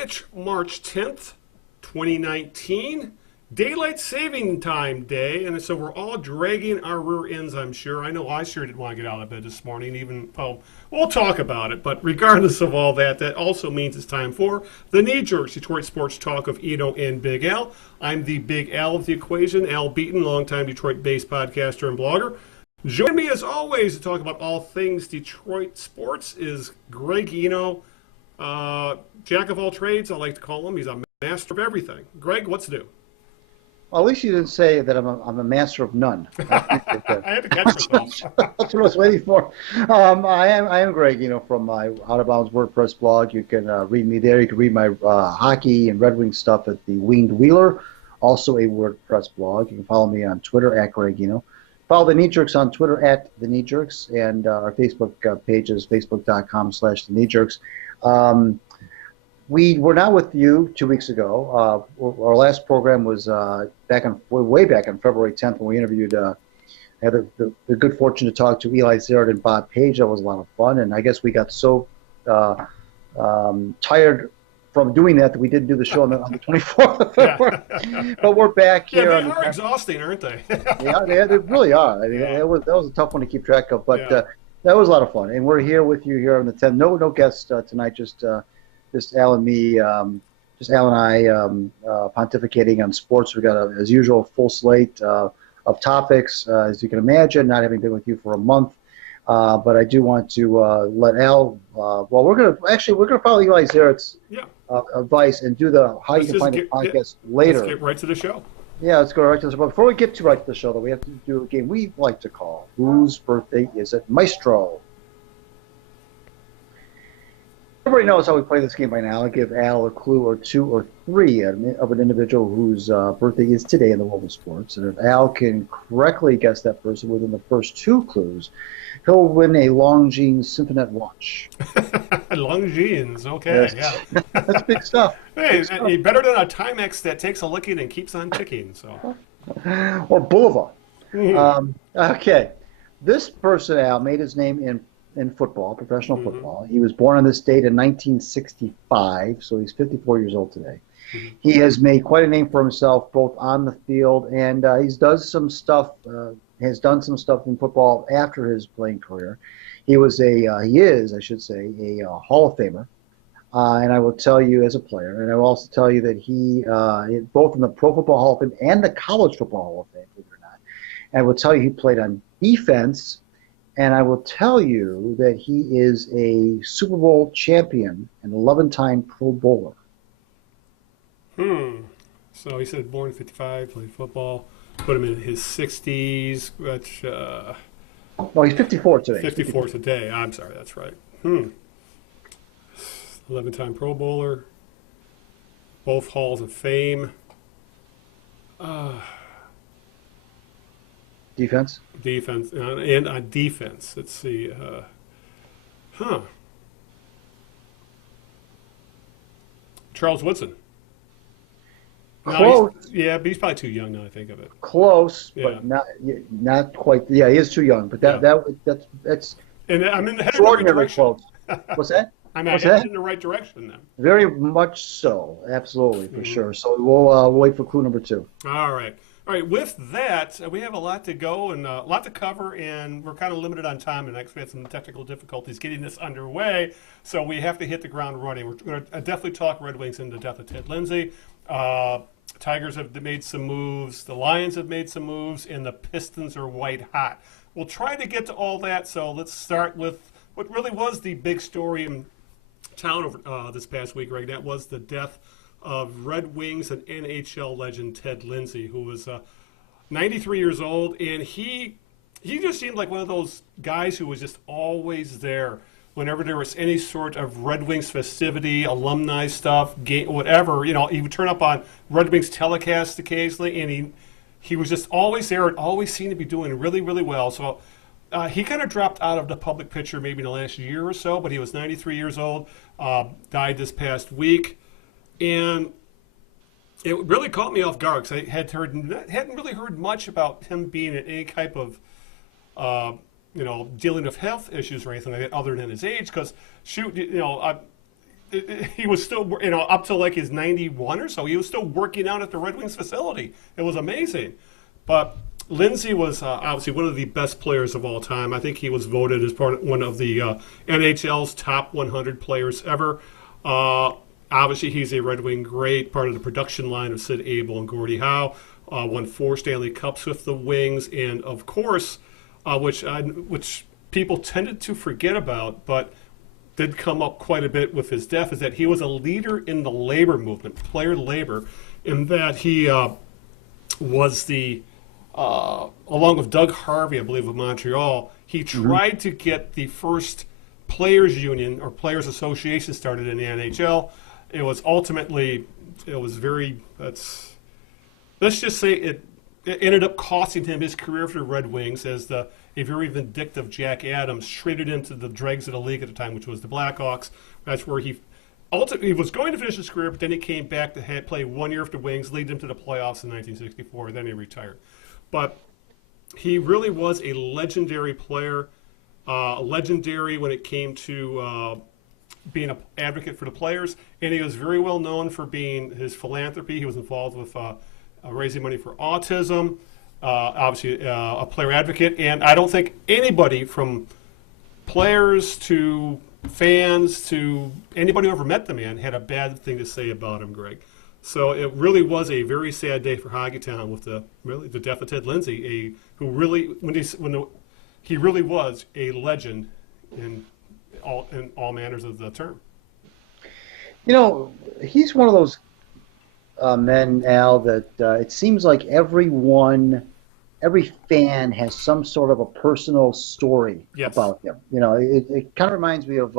It's March 10th, 2019, Daylight Saving Time Day, and so we're all dragging our rear ends, I'm sure. I know I sure didn't want to get out of bed this morning, even, well, we'll talk about it, but regardless of all that, that also means it's time for the Knee Jerks, Detroit Sports Talk of Eno and Big Al. I'm the Big Al of the equation, Al Beaton, longtime Detroit-based podcaster and blogger. Join me, as always, to talk about all things Detroit sports is Greg Eno. Jack of all trades, I like to call him. He's a master of everything. Greg, what's new? Well, at least you didn't say that I'm a master of none. I had to catch myself. That's what I was waiting for. I am Greg, from my Out of Bounds WordPress blog. You can read me there. You can read my hockey and Red Wing stuff at the Winged Wheeler, also a WordPress blog. You can follow me on Twitter at Greg Eno. Follow the Knee Jerks on Twitter at the Knee Jerks, and our Facebook page is facebook.com/the Knee Jerks. We were not with you 2 weeks ago. Our last program was way back on February 10th when we interviewed. Had the good fortune to talk to Eli Zared and Bob Page. That was a lot of fun, and I guess we got so tired from doing that we didn't do the show on the 24th. Yeah. But we're back here. Yeah, they are exhausting, aren't they? Yeah, they really are. I mean, that was a tough one to keep track of, but that was a lot of fun. And we're here with you here on the 10th. No guests tonight, just Al and me, just Al and I pontificating on sports. We've got, as usual, a full slate of topics, as you can imagine, not having been with you for a month. But I do want to let Al, we're going to follow Eli Zaret's advice and do how you can find the podcast later. Let's get right to the show. Yeah, let's go right to the show. But before we get right to the show, though, we have to do a game we like to call Whose Birthday Is It, Maestro? Everybody knows how we play this game by now. I'll give Al a clue or two or three of an individual whose birthday is today in the world of sports. And if Al can correctly guess that person within the first two clues, he'll win a Longines Symphonette watch. Longines, okay, yes. Yeah. That's big stuff. Hey, better than a Timex that takes a licking and keeps on ticking. So, or Boulevard. Okay. This person, Al, made his name in football, professional football. He was born on this date in 1965, so he's 54 years old today. He has made quite a name for himself both on the field and has done some stuff in football after his playing career. He is, I should say, a Hall of Famer. And I will tell you as a player, and I will also tell you that he, both in the Pro Football Hall of Fame and the College Football Hall of Fame, believe it or not, and I will tell you he played on defense. And I will tell you that he is a Super Bowl champion and 11-time Pro Bowler. So he said born in 55, played football, put him in his 60s, which... no, he's 54 today. 54 today. I'm sorry, that's right. 11-time Pro Bowler, both Halls of Fame. Defense, and on defense. Let's see. Charles Woodson. Close. But he's probably too young now. I think of it. Close, but not quite. Yeah, he is too young. But that's. And I'm in the extraordinary close. What's that? I'm headed in the right direction then. Very much so. Absolutely, for sure. So we'll wait for clue number two. All right. With that, we have a lot to go and a lot to cover, and we're kind of limited on time tonight. We had some technical difficulties getting this underway, so we have to hit the ground running. We're going to definitely talk Red Wings and the death of Ted Lindsay. Tigers have made some moves, the Lions have made some moves, and the Pistons are white hot. We'll try to get to all that, so let's start with what really was the big story in town this past week, Greg. That was the death of Red Wings and NHL legend Ted Lindsay, who was 93 years old, and he just seemed like one of those guys who was just always there whenever there was any sort of Red Wings festivity, alumni stuff, game, whatever. He would turn up on Red Wings telecasts occasionally, and he was just always there and always seemed to be doing really, really well. So he kind of dropped out of the public picture maybe in the last year or so, but he was 93 years old, died this past week. And it really caught me off guard because I hadn't really heard much about him being in any type of, dealing with health issues or anything like that other than his age. Because, he was still, up to like his 91 or so, he was still working out at the Red Wings facility. It was amazing. But Lindsay was obviously one of the best players of all time. I think he was voted as one of the NHL's top 100 players ever. Obviously, he's a Red Wing great, part of the production line of Sid Abel and Gordie Howe. Won 4 Stanley Cups with the Wings, and of course, which people tended to forget about, but did come up quite a bit with his death, is that he was a leader in the labor movement, player labor, in that he was the, along with Doug Harvey, I believe, of Montreal, he tried to get the first players union or players association started in the NHL. It was ultimately, let's just say it ended up costing him his career for the Red Wings, as a very vindictive Jack Adams traded him to the dregs of the league at the time, which was the Blackhawks. That's where he ultimately was going to finish his career, but then he came back to play 1 year for the Wings, lead them to the playoffs in 1964, then he retired. But he really was a legendary player, legendary when it came to being an advocate for the players, and he was very well known for being his philanthropy. He was involved with raising money for autism, obviously a player advocate, and I don't think anybody from players to fans to anybody who ever met the man had a bad thing to say about him, Greg. So it really was a very sad day for Hockeytown with the death of Ted Lindsay, who really he really was a legend in all manners of the term. He's one of those men, Al, that it seems like every fan has some sort of a personal story about him. It kind of reminds me of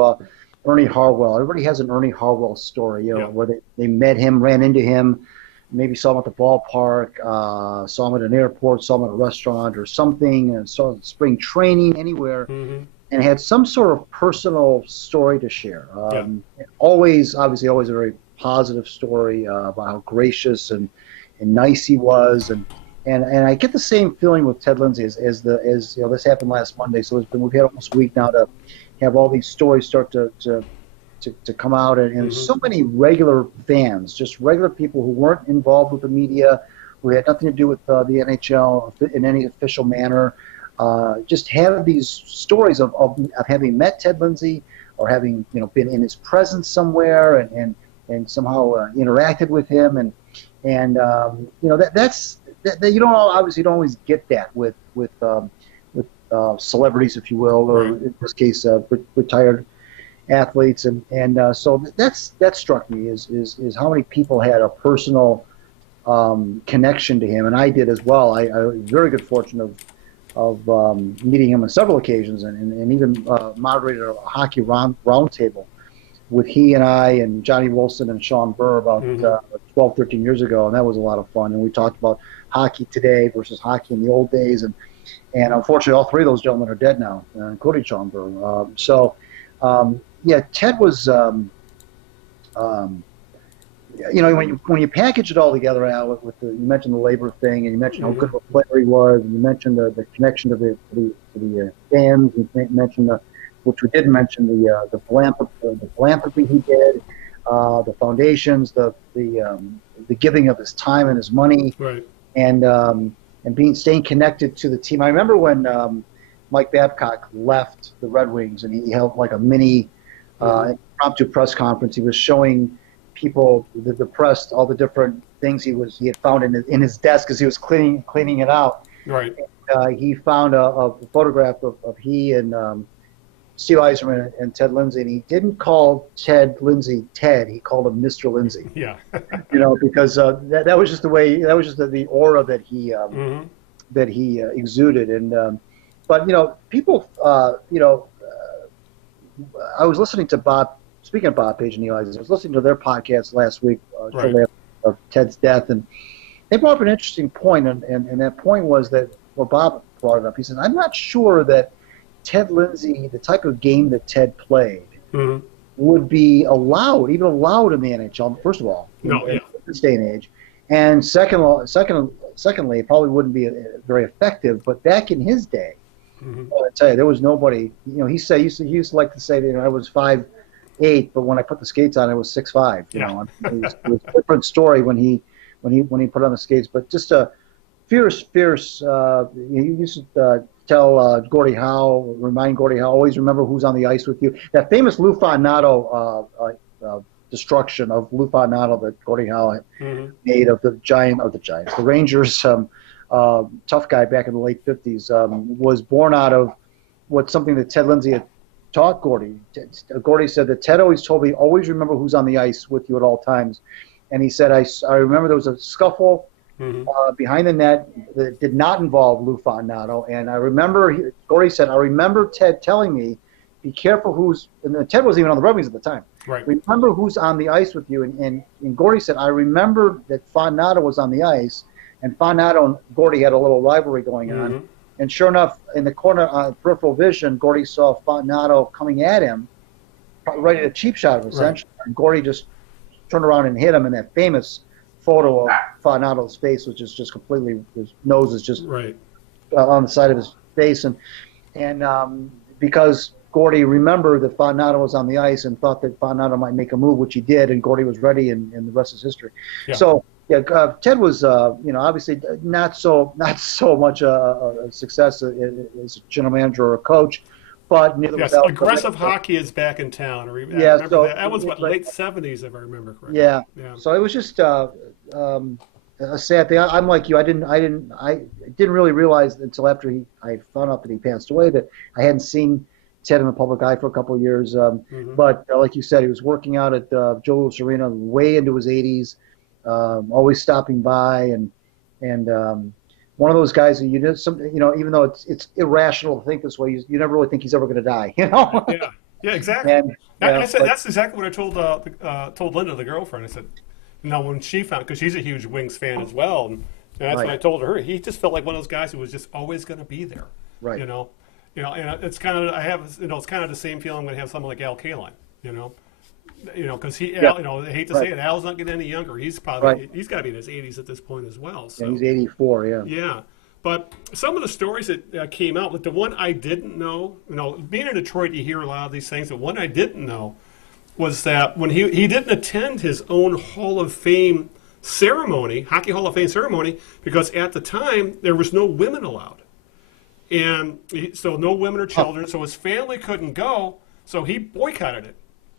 Ernie Harwell. Everybody has an Ernie Harwell story, where they met him, ran into him, maybe saw him at the ballpark, saw him at an airport, saw him at a restaurant or something, and saw him spring training, anywhere, and had some sort of personal story to share. Always a very positive story about how gracious and nice he was, and I get the same feeling with Ted Lindsay as this happened last Monday. So we've had almost a week now to have all these stories start to come out, and so many regular fans, just regular people who weren't involved with the media, who had nothing to do with the NHL in any official manner, just have these stories of having met Ted Lindsay, or having been in his presence somewhere, and somehow interacted with him, and that's you don't always get that with celebrities, if you will, or in this case retired athletes, and so that struck me is how many people had a personal connection to him, and I did as well. I was very good fortune of meeting him on several occasions, and even moderated a hockey roundtable with he and I and Johnny Wilson and Sean Burr about 12, 13 years ago, and that was a lot of fun. And we talked about hockey today versus hockey in the old days, and unfortunately all three of those gentlemen are dead now, including Sean Burr. Ted was, when you package it all together, Al, you mentioned the labor thing, and you mentioned how good of a player he was, and you mentioned the connection to the fans, you mentioned which we didn't mention, the philanthropy he did, the foundations, the giving of his time and his money, and staying connected to the team. I remember when Mike Babcock left the Red Wings, and he held like a mini impromptu press conference. He was showing people, the press, all the different things he had found in his desk as he was cleaning it out. Right. He found a photograph of he and Steve Yzerman and Ted Lindsay, and he didn't call Ted Lindsay Ted. He called him Mr. Lindsay. Yeah. Because that was just the way. That was just the aura that he exuded. And but people, I was listening to Bob. Speaking of Bob Page and Neil Eisner, I was listening to their podcast last week shortly after Ted's death, and they brought up an interesting point, and that point was that, well, Bob brought it up. He said, I'm not sure that Ted Lindsay, the type of game that Ted played, would be even allowed in the NHL, first of all, in this day and age. And secondly, it probably wouldn't be very effective. But back in his day, I tell you, there was nobody. He used to like to say that I was 5'8" 8, but when I put the skates on, it was 6'5". You Yeah. know, it was a different story when he put on the skates. But just a fierce. He used to tell Gordie Howe, remind Gordie Howe, always remember who's on the ice with you. That famous Lou Fontanato destruction of Lou Fontanato that Gordie Howe made of the Giants, the Rangers. Tough guy back in the late 50s, was born out of something that Ted Lindsay had taught Gordie. Gordie said that Ted always told me, always remember who's on the ice with you at all times. And he said, I remember there was a scuffle behind the net that did not involve Lou Fontanato. And I remember, Gordie said, I remember Ted telling me, be careful who's, and Ted wasn't even on the Red Wings at the time. Right. Remember who's on the ice with you. And Gordie said, I remember that Fontanato was on the ice, and Fontanato and Gordie had a little rivalry going on. And sure enough, in the corner, peripheral vision, Gordie saw Fontanato coming at him, right at a cheap shot of him, essentially. Right. And Gordie just turned around and hit him in that famous photo of Fontanato's face, which is just completely, his nose is just on the side of his face. And because Gordie remembered that Fontanato was on the ice and thought that Fontanato might make a move, which he did, and Gordie was ready, and the rest is history. Yeah. So, Ted was, obviously not so much a success as a general manager or a coach, but neither was aggressive hockey is back in town. I remember that was late 70s, if I remember correctly. Yeah. So it was just a sad thing. I'm like you. I didn't really realize until after I found out that he passed away that I hadn't seen Ted in the public eye for a couple of years. But like you said, he was working out at Joe Louis Arena way into his 80s. Always stopping by, and one of those guys that even though it's irrational to think this way, you never really think he's ever going to die. Yeah, exactly. That's exactly what I told Linda, the girlfriend. I said, when she found, because she's a huge Wings fan as well, and that's what I told her. He just felt like one of those guys who was just always going to be there. Right. And it's kind of it's kind of the same feeling when I have someone like Al Kaline. Because I hate to say it, Al's not getting any younger. He's probably he's got to be in his 80s at this point as well. So. Yeah, he's 84. Yeah. Yeah, but some of the stories that came out, like the one I didn't know, being in Detroit, you hear a lot of these things. The one I didn't know was that when he didn't attend his own Hall of Fame ceremony, Hockey Hall of Fame ceremony, because at the time there was no women allowed, and so no women or children. So his family couldn't go, so he boycotted it.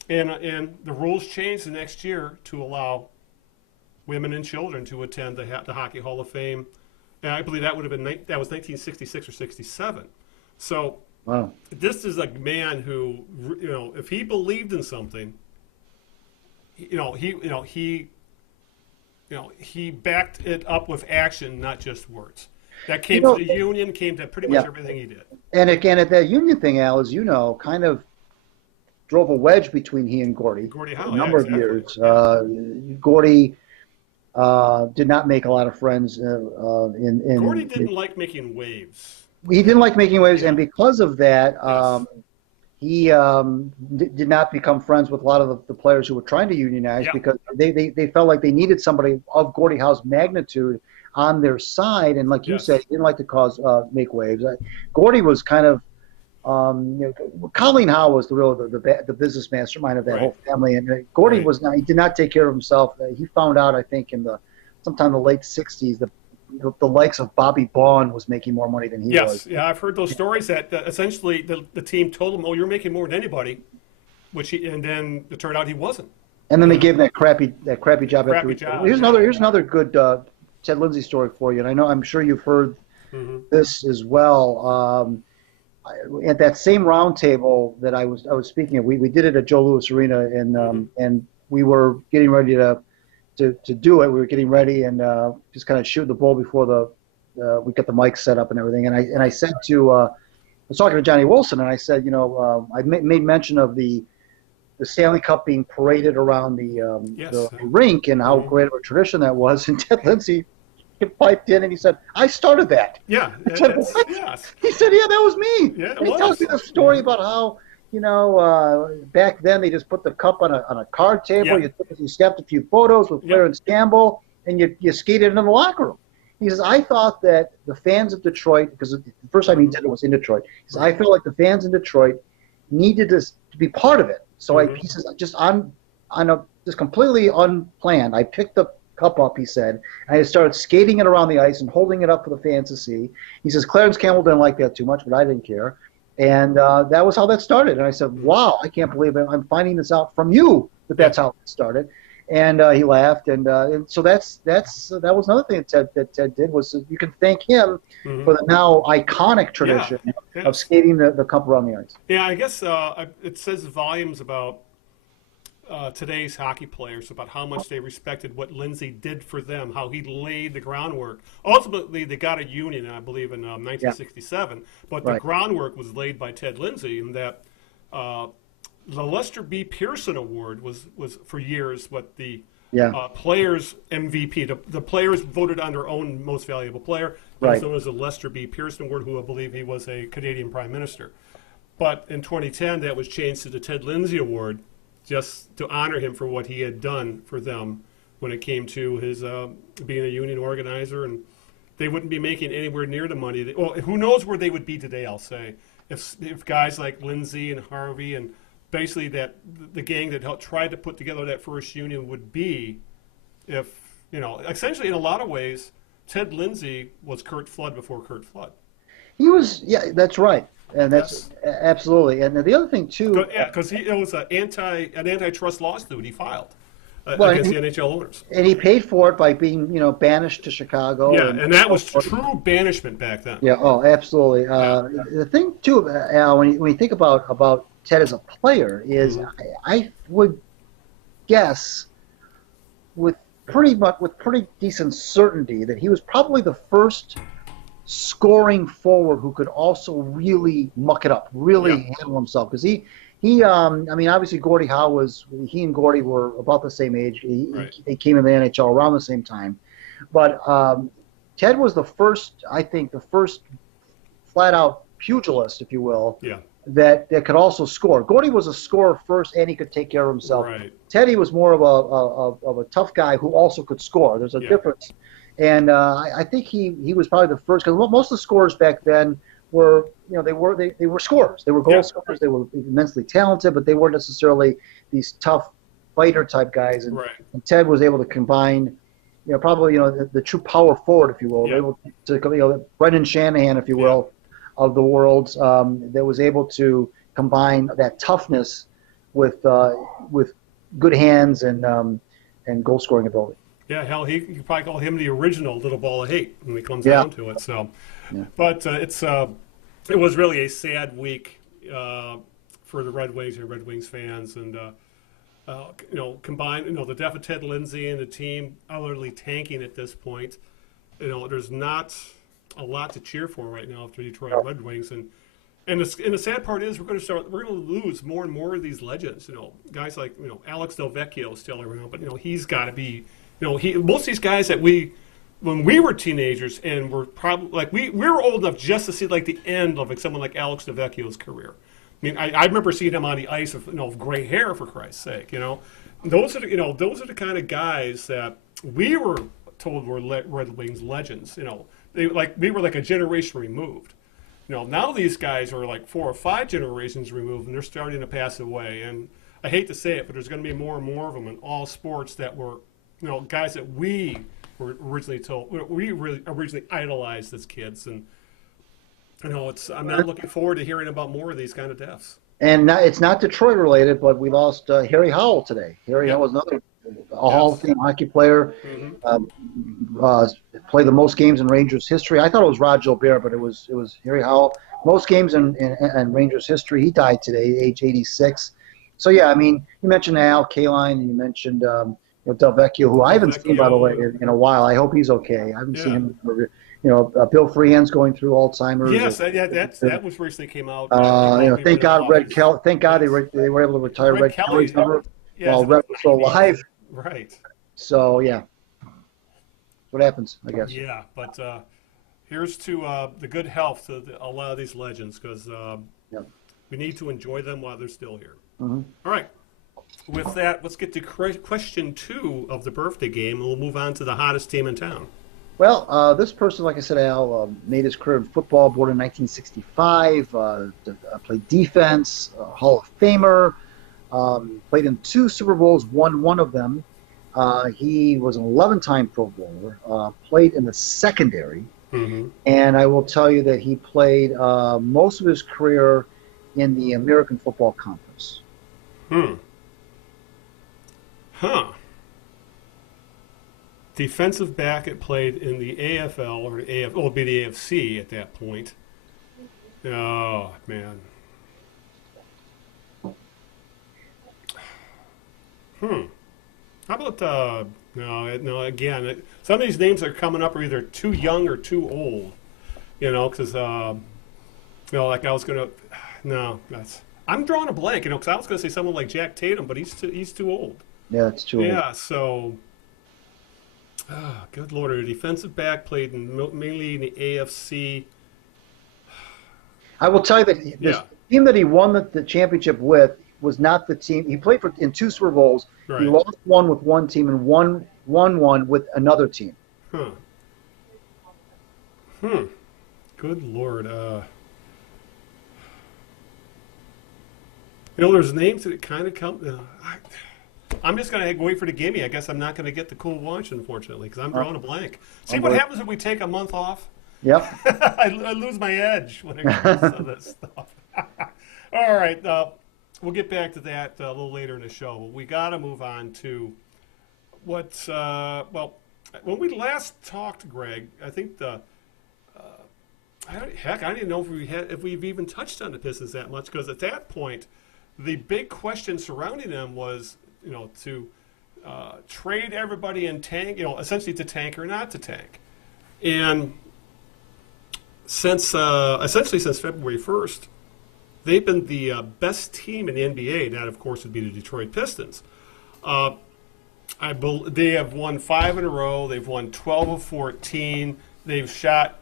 And the rules changed the next year to allow women and children to attend the Hockey Hall of Fame. And I believe that would have been 1966 or 67. So this is a man who, if he believed in something, he backed it up with action, not just words. That came to the union, came to pretty much everything he did. And again, at that union thing, Al, as you know, kind of drove a wedge between he and Gordie Howe, a number of years. Gordie did not make a lot of friends. Gordie didn't like making waves. He didn't like making waves, and because of that, he did not become friends with a lot of the players who were trying to unionize because they felt like they needed somebody of Gordie Howe's magnitude on their side, and like you said, he didn't like to make waves. Gordie was kind of Colleen Howe was the business mastermind of that whole family, and Gordie was not. He did not take care of himself. He found out, I think, sometime in the late '60s, that the likes of Bobby Baughan was making more money than he was. Yeah, I've heard those stories that essentially the team told him, "Oh, you're making more than anybody," and then it turned out he wasn't. And then they gave him that crappy job. Here's another good Ted Lindsay story for you, and I'm sure you've heard this as well. At that same round table that I was speaking of, we did it at Joe Louis Arena, and we were getting ready to do it. We were getting ready and just kind of shooting the bull before we got the mic set up and everything. And I said I was talking to Johnny Wilson, and I said, I made mention of the Stanley Cup being paraded around the rink and how great of a tradition that was. And Ted Lindsay piped in and he said, "I started that." Yeah. Said, he said, "Yeah, that was me." Yeah, and he tells me the story about how back then they just put the cup on a card table. You snapped a few photos with Flair and Campbell, and you skated in the locker room. He says, "I thought that the fans of Detroit, because the first time he did it was in Detroit. He says, I felt like the fans in Detroit needed to be part of it, So he says, just completely unplanned, I picked the cup up, he said, and I started skating it around the ice and holding it up for the fans to see. He says, Clarence Campbell didn't like that too much, but I didn't care. And that was how that started. And I said, wow, I can't believe it. I'm finding this out from you that's how it started. And he laughed. And so that was another thing that Ted did, was you can thank him for the now iconic tradition of skating the cup around the ice. Yeah, I guess it says volumes about today's hockey players, about how much they respected what Lindsay did for them, how he laid the groundwork. Ultimately, they got a union, I believe, in 1967, but the groundwork was laid by Ted Lindsay, and that the Lester B. Pearson Award was for years what the players' MVP, the players voted on their own most valuable player. So it was the Lester B. Pearson Award, who I believe he was a Canadian Prime Minister. But in 2010, that was changed to the Ted Lindsay Award, just to honor him for what he had done for them when it came to his being a union organizer. And they wouldn't be making anywhere near the money. Well, who knows where they would be today, I'll say, if guys like Lindsay and Harvey and basically the gang that helped try to put together that first union would be, if, essentially in a lot of ways, Ted Lindsay was Curt Flood before Curt Flood. He was, that's right. And that's absolutely. And the other thing too, because it was an antitrust lawsuit he filed against the NHL owners, and he paid for it by being banished to Chicago. Yeah, and that was true banishment back then. Yeah, absolutely. The thing too, Al, when you think about Ted as a player, is I would guess with pretty decent certainty that he was probably the first scoring forward who could also really muck it up, really handle himself. Because he obviously Gordie Howe he and Gordie were about the same age. They came in the NHL around the same time. But Ted was the first flat out pugilist, if you will, that could also score. Gordie was a scorer first, and he could take care of himself. Right. Teddy was more of a tough guy who also could score. There's a difference. And I think he was probably the first, because most of the scorers back then were, they were scorers. They were goal scorers. They were immensely talented, but they weren't necessarily these tough fighter type guys. And Ted was able to combine, probably the true power forward, if you will, able to Brendan Shanahan, if you will, of the world, that was able to combine that toughness with good hands and goal scoring ability. Yeah, hell, you could probably call him the original little ball of hate when it comes down to it. So, but it was really a sad week for the Red Wings and Red Wings fans, and combined, the death of Ted Lindsay and the team utterly tanking at this point. There's not a lot to cheer for right now for the Detroit Red Wings, and the sad part is we're going to lose more and more of these legends. Guys like Alex Delvecchio is still around, but he's got to be. Most of these guys that when we were teenagers and were probably we were old enough just to see the end of someone like Alex Delvecchio's career. I mean, I remember seeing him on the ice with gray hair, for Christ's sake. Those are the kind of guys that we were told were Red Wings legends. We were like a generation removed. Now these guys are 4 or 5 generations removed, and they're starting to pass away. And I hate to say it, but there's going to be more and more of them in all sports that were. Guys that we were originally originally idolized as kids, and I'm not looking forward to hearing about more of these kind of deaths. And it's not Detroit related, but we lost Harry Howell today. Harry Howell was another Hall of Fame hockey player. Played the most games in Rangers history. I thought it was Rod Gilbert, but it was Harry Howell. Most games in Rangers history. He died today, age 86. So you mentioned Al Kaline, and you mentioned. Delvecchio, who I haven't seen, by the way, in a while. I hope he's okay. I haven't seen him. Bill Freehan's going through Alzheimer's. Yes, that was recently came out. Thank God Thank God they were able to retire Red Kelly's number while Red was still alive. Right. So what happens, I guess. Yeah, but here's to the good health of a lot of these legends, because we need to enjoy them while they're still here. All right. With that, let's get to question 2 of the birthday game, and we'll move on to the hottest team in town. Well, this person, like I said, Al, made his career in football, born in 1965, played defense, Hall of Famer, Played in 2 Super Bowls, won one of them. He was an 11-time Pro Bowler, played in the secondary, Mm-hmm. and I will tell you that he played most of his career in the American Football Conference. Hmm. Huh. Defensive back, it played in the AFL or the AF. Oh, it'd be the AFC at that point. Oh man. Hmm. How about no? Again, some of these names that are coming up are either too young or too old. Because like I was gonna. No, that's. I'm drawing a blank. Because I was gonna say someone like Jack Tatum, but he's too old. Yeah, it's too old. Yeah. So. Good Lord, a defensive back played mainly in the AFC. I will tell you that this Yeah. team that he won the championship with was not the team. He played in 2 Super Bowls. Right. He lost one with one team and won one with another team. Huh. Hmm. Good Lord. There's names that kind of come. I'm just going to wait for the gimme. I guess I'm not going to get the cool watch, unfortunately, because I'm drawing a blank. See what happens if we take a month off? Yep. I lose my edge when it comes to this stuff. All right. We'll get back to that a little later in the show. But we got to move on to what's, when we last talked, Greg, I think I don't even know if we've even touched on the Pistons that much, because at that point, the big question surrounding them was, to trade everybody and tank, essentially to tank or not to tank. And essentially since February 1st, they've been the best team in the NBA. That, of course, would be the Detroit Pistons. They have won 5 in a row. They've won 12 of 14. They've shot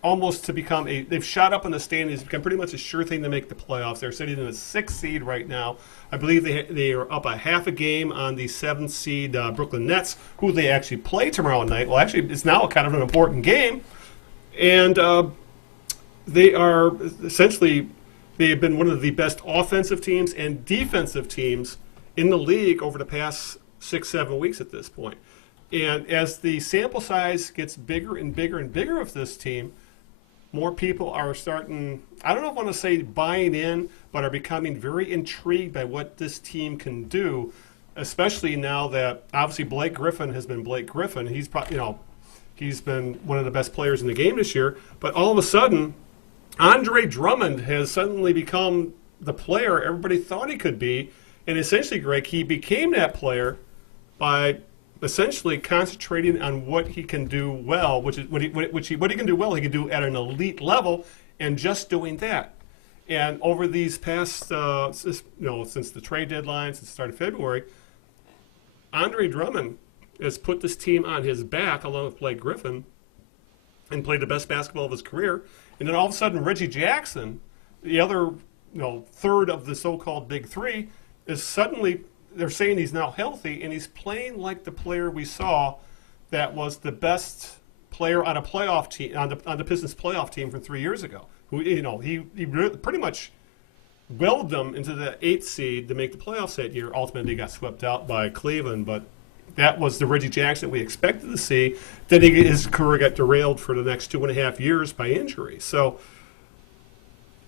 almost to become they've shot up in the standings. It's become pretty much a sure thing to make the playoffs. They're sitting in the 6th seed right now. I believe they are up a half a game on the 7th seed Brooklyn Nets, who they actually play tomorrow night. Well, actually, it's now kind of an important game. And they are essentially, they have been one of the best offensive teams and defensive teams in the league over the past 6-7 weeks at this point. And as the sample size gets bigger and bigger and bigger of this team, more people are starting, I don't know if I want to say buying in, but are becoming very intrigued by what this team can do, especially now that obviously Blake Griffin has been Blake Griffin. He's he's been one of the best players in the game this year, but all of a sudden, Andre Drummond has suddenly become the player everybody thought he could be, and essentially, Greg, he became that player by essentially concentrating on what he can do well, which is what he can do well. He can do at an elite level, and just doing that. And over these past, since the trade deadline, since the start of February, Andre Drummond has put this team on his back along with Blake Griffin, and played the best basketball of his career. And then all of a sudden, Reggie Jackson, the other, third of the so-called Big Three, is suddenly. They're saying he's now healthy, and he's playing like the player we saw that was the best player on a playoff team, on the Pistons playoff team from 3 years ago. Who, he really, pretty much willed them into the 8th seed to make the playoffs that year. Ultimately, got swept out by Cleveland, but that was the Reggie Jackson we expected to see. Then his career got derailed for the next 2.5 years by injury. So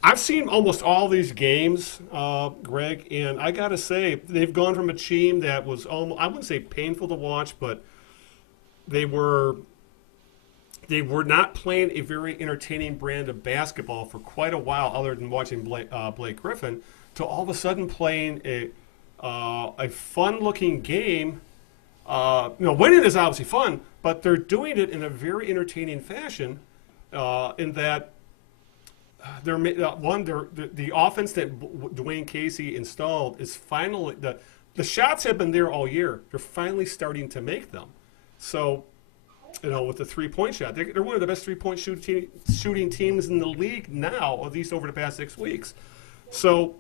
I've seen almost all these games, Greg, and I got to say, they've gone from a team that was almost, I wouldn't say painful to watch, but they were not playing a very entertaining brand of basketball for quite a while, other than watching Blake Griffin, to all of a sudden playing a fun-looking game. Winning is obviously fun, but they're doing it in a very entertaining fashion, in that the offense that Dwayne Casey installed is finally the shots have been there all year. They're finally starting to make them. So, with the 3-point shot, they're one of the best 3-point shooting teams in the league now, at least over the past 6 weeks. So,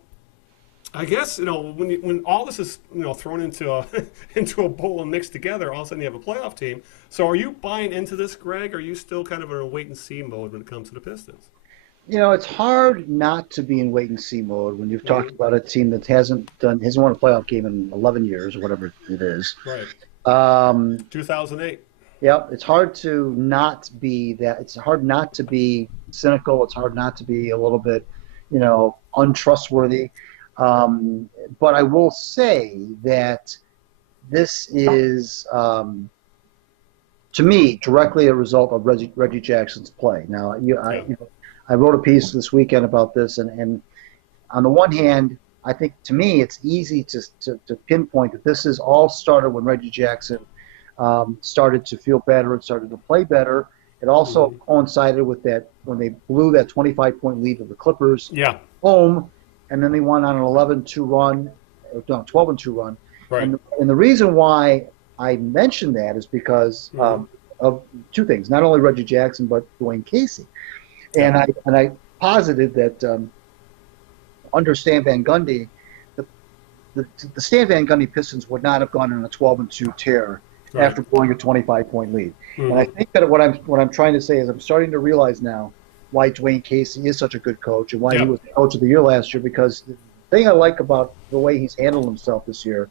I guess when all this is thrown into a bowl and mixed together, all of a sudden you have a playoff team. So, are you buying into this, Greg? Or are you still kind of in a wait and see mode when it comes to the Pistons? It's hard not to be in wait and see mode when you've talked about a team that hasn't won a playoff game in 11 years or whatever it is. Right. Um, 2008. yeah, it's hard to not be that. It's hard not to be cynical. It's hard not to be a little bit, untrustworthy. But I will say that this is, to me, directly a result of Reggie Jackson's play. Now, I wrote a piece this weekend about this, and on the one hand, I think to me it's easy to pinpoint that this is all started when Reggie Jackson started to feel better and started to play better. It also coincided with that when they blew that 25-point lead of the Clippers home, and then they won on an 11-2 run, no, 12-2 run. Right. And the reason why I mentioned that is because of two things: not only Reggie Jackson, but Dwayne Casey. And I posited that under Stan Van Gundy, the Stan Van Gundy Pistons would not have gone on a 12-2 tear after blowing a 25-point lead. And I think that what I'm trying to say is I'm starting to realize now why Dwayne Casey is such a good coach and why he was the coach of the year last year. Because the thing I like about the way he's handled himself this year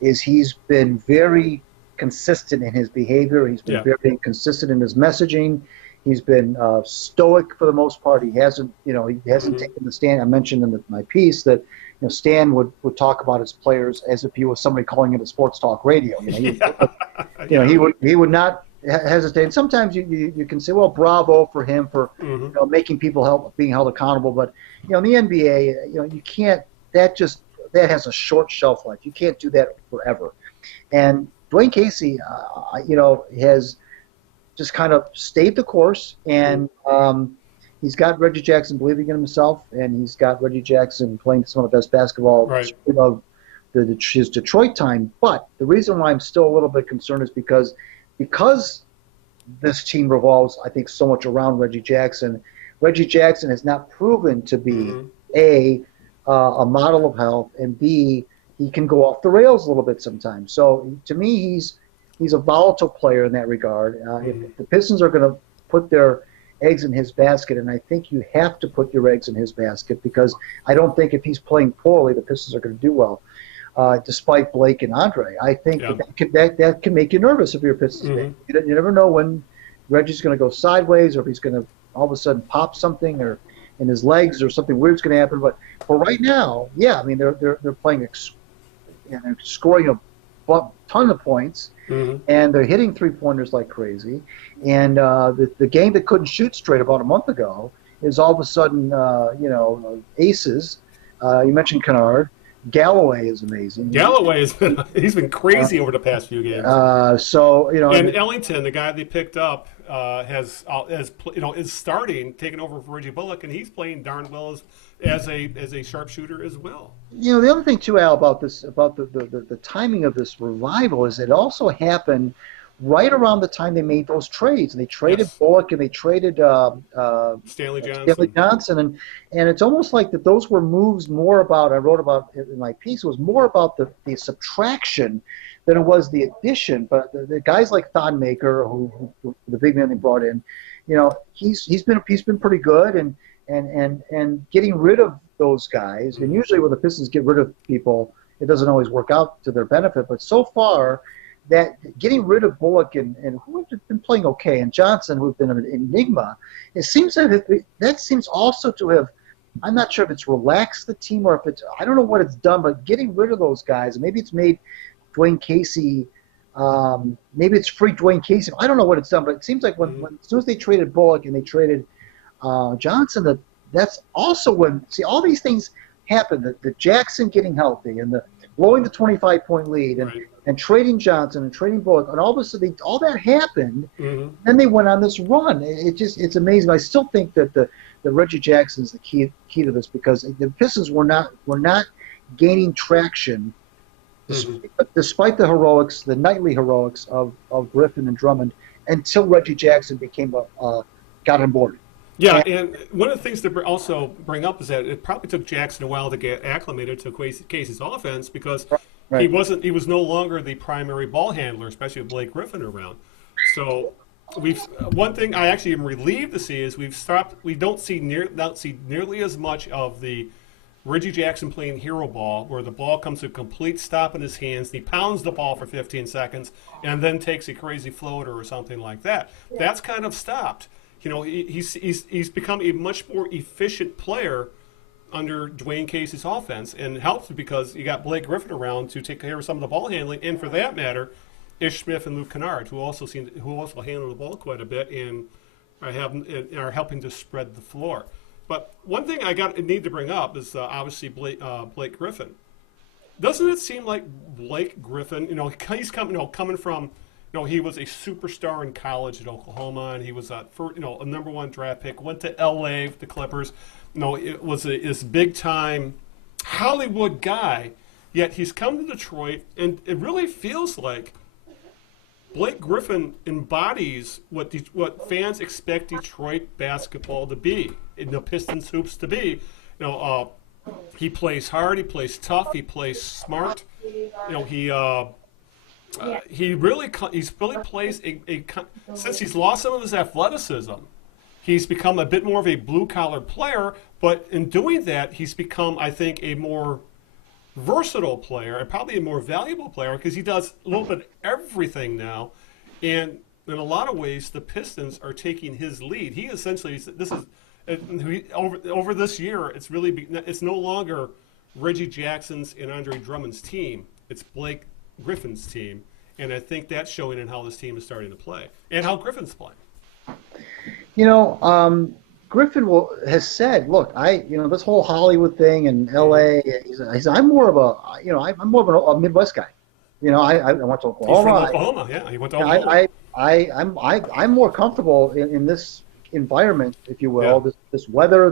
is he's been very consistent in his behavior. He's been very consistent in his messaging. He's been stoic for the most part. He hasn't taken the stand. I mentioned in my piece that Stan would talk about his players as if he was somebody calling into sports talk radio. He would not hesitate. And sometimes you can say, well, bravo for him for making people being held accountable. But in the NBA, you can't. That has a short shelf life. You can't do that forever. And Dwayne Casey, has just kind of stayed the course, and he's got Reggie Jackson believing in himself, and he's got Reggie Jackson playing some of the best basketball of his Detroit time. But the reason why I'm still a little bit concerned is because this team revolves, I think, so much around Reggie Jackson. Reggie Jackson has not proven to be a model of health, and B, he can go off the rails a little bit sometimes. So to me, he's a volatile player in that regard. If the Pistons are going to put their eggs in his basket, and I think you have to put your eggs in his basket, because I don't think if he's playing poorly, the Pistons are going to do well, despite Blake and Andre. I think that can make you nervous if you're a Pistons fan. You never know when Reggie's going to go sideways, or if he's going to all of a sudden pop something or in his legs, or something weird's going to happen. But for right now, they're playing and they're scoring a ton of points, and they're hitting three-pointers like crazy. And the game that couldn't shoot straight about a month ago is all of a sudden, aces. You mentioned Kennard. Galloway is amazing. Galloway he's been crazy over the past few games. And Ellington, the guy they picked up, is starting, taking over for Reggie Bullock, and he's playing darn well as a sharpshooter as well. The other thing too, Al, about the timing of this revival is it also happened right around the time they made those trades. And they traded Bullock, and they traded Stanley Johnson, and it's almost like that those were moves more about, I wrote about it in my piece, was more about the subtraction than it was the addition. But the guys like Thonmaker, who the big man they brought in, he's been pretty good, and getting rid of those guys, and usually when the Pistons get rid of people, it doesn't always work out to their benefit. But so far, that getting rid of Bullock and who have been playing okay, and Johnson, who've been an enigma, it seems that seems also to have, I'm not sure if it's relaxed the team or if it's, I don't know what it's done, but getting rid of those guys, and maybe it's made Dwayne Casey, maybe it's free Dwayne Casey. I don't know what it's done, but it seems like when as soon as they traded Bullock and they traded Johnson, that's also when, all these things happen, the Jackson getting healthy and the blowing the 25-point lead and trading Johnson and trading Bullock, and all of a sudden all that happened. Then they went on this run. It's amazing. I still think that the Reggie Jackson is the key to this, because the Pistons were not gaining traction despite the heroics, the nightly heroics of Griffin and Drummond, until Reggie Jackson got on board. Yeah, and one of the things to also bring up is that it probably took Jackson a while to get acclimated to Casey's offense, because he was no longer the primary ball handler, especially with Blake Griffin around. So we've one thing I actually am relieved to see is we don't see nearly as much of the Reggie Jackson playing hero ball, where the ball comes to a complete stop in his hands, and he pounds the ball for 15 seconds, and then takes a crazy floater or something like that. That's kind of stopped. He's become a much more efficient player under Dwayne Casey's offense, and it helps because you got Blake Griffin around to take care of some of the ball handling, and for that matter, Ish Smith and Luke Kennard, who also handle the ball quite a bit and are helping to spread the floor. But one thing I need to bring up is obviously Blake Griffin. Doesn't it seem like Blake Griffin? He's coming from. He was a superstar in college at Oklahoma, and he was a number one draft pick. Went to L.A. with the Clippers. It was this big time Hollywood guy. Yet he's come to Detroit, and it really feels like Blake Griffin embodies what fans expect Detroit basketball to be, the Pistons hoops to be. He plays hard, he plays tough, he plays smart. He really plays since he's lost some of his athleticism, he's become a bit more of a blue collar player. But in doing that, he's become, I think, a more versatile player and probably a more valuable player because he does a little bit of everything now. And in a lot of ways, the Pistons are taking his lead. He essentially, over this year, it's no longer Reggie Jackson's and Andre Drummond's team. It's Blake Griffin's team. And I think that's showing in how this team is starting to play and how Griffin's playing. Griffin has said, "Look, this whole Hollywood thing in L.A. I'm more of a Midwest guy. I went to Oklahoma. He's from Oklahoma, yeah. He went to Oklahoma. I'm more comfortable in this environment, if you will, this weather,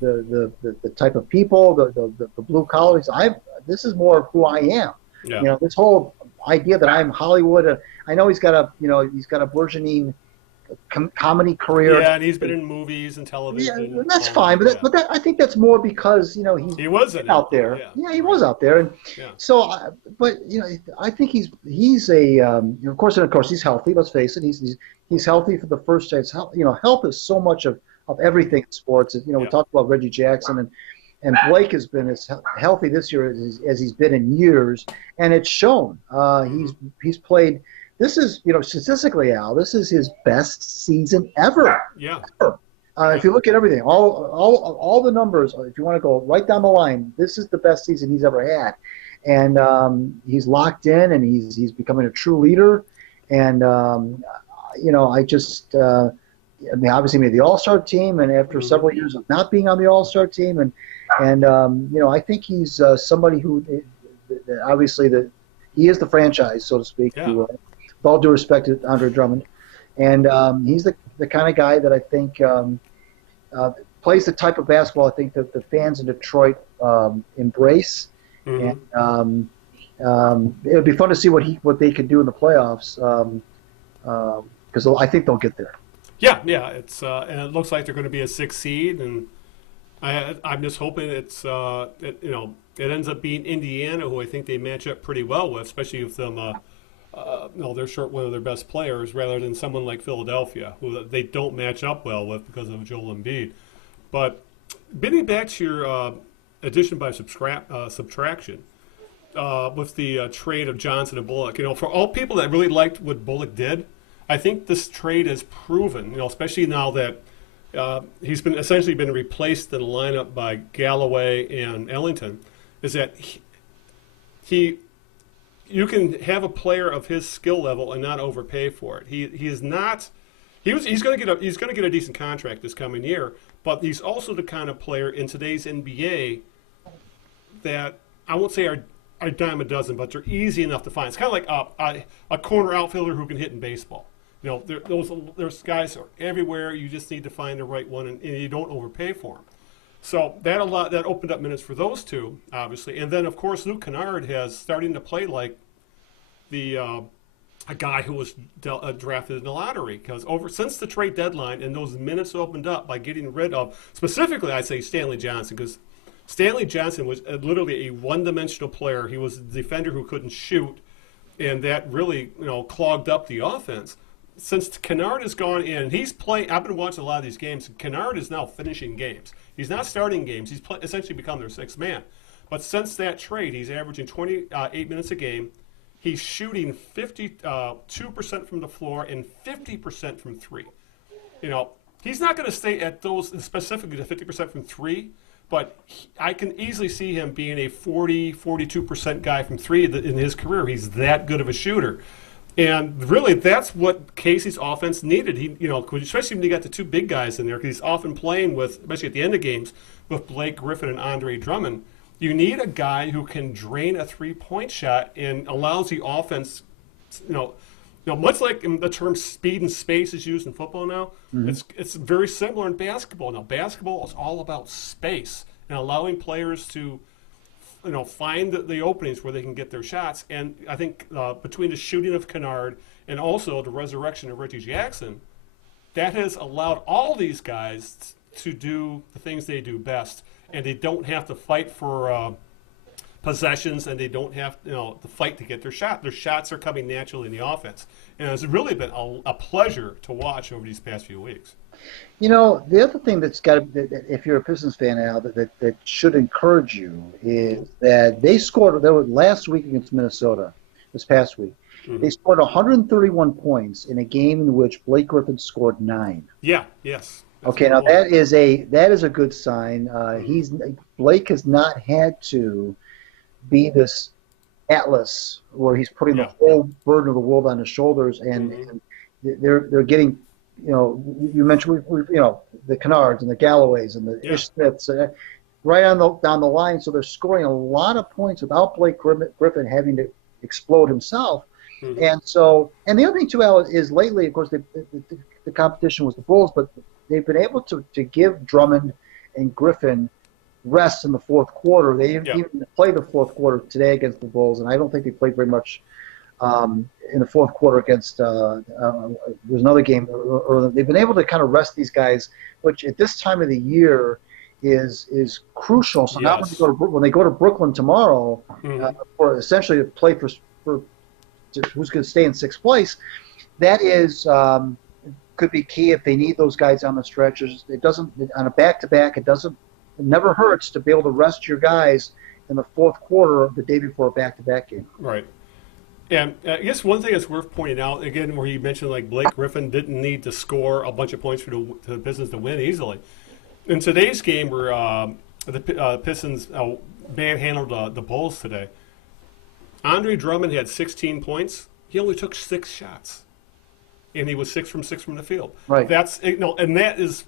the type of people, the blue collars. This is more of who I am. Yeah. This whole idea that I'm Hollywood. I know he's got a burgeoning comedy career. Yeah, and he's been in movies and television. Yeah, that's fine, but I think that's more because he was out there. Yeah, he was out there, and so. I think he's a of course he's healthy. Let's face it, he's healthy for the first chance. Health is so much of everything in sports. We talked about Reggie Jackson and Blake has been as healthy this year as he's been in years, and it's shown. He's played. This is, statistically, Al, this is his best season ever. Yeah. Ever. If you look at everything, all the numbers, if you want to go right down the line, this is the best season he's ever had. And he's locked in, and he's becoming a true leader. And, obviously made the All-Star team, and after several years of not being on the All-Star team, and I think he's somebody who, obviously, he is the franchise, so to speak. Yeah. With all due respect to Andre Drummond. And he's the kind of guy that I think plays the type of basketball I think that the fans in Detroit embrace. And it would be fun to see what they could do in the playoffs because I think they'll get there. Yeah. It's and it looks like they're going to be a 6 seed, and I'm just hoping it ends up being Indiana, who I think they match up pretty well with, especially with them. They're short one of their best players, rather than someone like Philadelphia, who they don't match up well with because of Joel Embiid. But getting back to your addition by subtraction, with the trade of Johnson and Bullock, for all people that really liked what Bullock did, I think this trade has proven, especially now that he's essentially been replaced in the lineup by Galloway and Ellington, is that you can have a player of his skill level and not overpay for it. He's going to get a decent contract this coming year, but he's also the kind of player in today's NBA that I won't say are a dime a dozen, but they're easy enough to find. It's kind of like a corner outfielder who can hit in baseball. There's guys are everywhere. You just need to find the right one, and you don't overpay for them. So that opened up minutes for those two, obviously, and then of course Luke Kennard has starting to play like a guy who was drafted in the lottery, because since the trade deadline and those minutes opened up by getting rid of specifically, I'd say Stanley Johnson, because Stanley Johnson was literally a one-dimensional player. He was a defender who couldn't shoot, and that really clogged up the offense. since Kennard has gone in, he's playing. I've been watching a lot of these games. Kennard is now finishing games. He's not starting games. He's essentially become their sixth man. But since that trade, he's averaging 28 minutes a game. He's shooting 52% from the floor and 50% from three. He's not going to stay at those, specifically the 50% from three, but I can easily see him being a 42% guy from three in his career. He's that good of a shooter. And really, that's what Casey's offense needed. Especially when you got the two big guys in there, because he's often playing with, especially at the end of games, with Blake Griffin and Andre Drummond. You need a guy who can drain a three-point shot and allows the offense, much like in the term speed and space is used in football now, it's very similar in basketball. Now, basketball is all about space and allowing players to find the openings where they can get their shots. And I think between the shooting of Kennard and also the resurrection of Reggie Jackson, that has allowed all these guys to do the things they do best. And they don't have to fight for possessions, and they don't have to fight to get their shot. Their shots are coming naturally in the offense. And it's really been a pleasure to watch over these past few weeks. The other thing that's got to, if you're a Pistons fan, Al, that should encourage you is that they scored. There was last week against Minnesota, this past week. Mm-hmm. They scored 131 points in a game in which Blake Griffin scored 9. Yeah. Yes. Okay, now that is a good sign. Blake has not had to be this Atlas where he's putting the whole burden of the world on his shoulders, and they're getting. You mentioned the Kennards and the Galloways and the Ish Smiths right down the line. So they're scoring a lot of points without Blake Griffin having to explode himself. Mm-hmm. And the other thing too, Al, is lately, of course, the competition was the Bulls, but they've been able to give Drummond and Griffin rest in the fourth quarter. They even played the fourth quarter today against the Bulls, and I don't think they played very much in the fourth quarter against there's another game. They've been able to kind of rest these guys, which at this time of the year is crucial. So now when they go to Brooklyn tomorrow, for essentially to play for who's going to stay in sixth place, that is could be key if they need those guys on the stretches. It doesn't on a back-to-back. It never hurts to be able to rest your guys in the fourth quarter of the day before a back-to-back game. Right. And I guess one thing that's worth pointing out, again, where you mentioned like Blake Griffin didn't need to score a bunch of points for the Pistons to win easily. In today's game where the Pistons manhandled the Bulls today, Andre Drummond had 16 points. He only took 6 shots. And he was 6 from the field. Right. And that is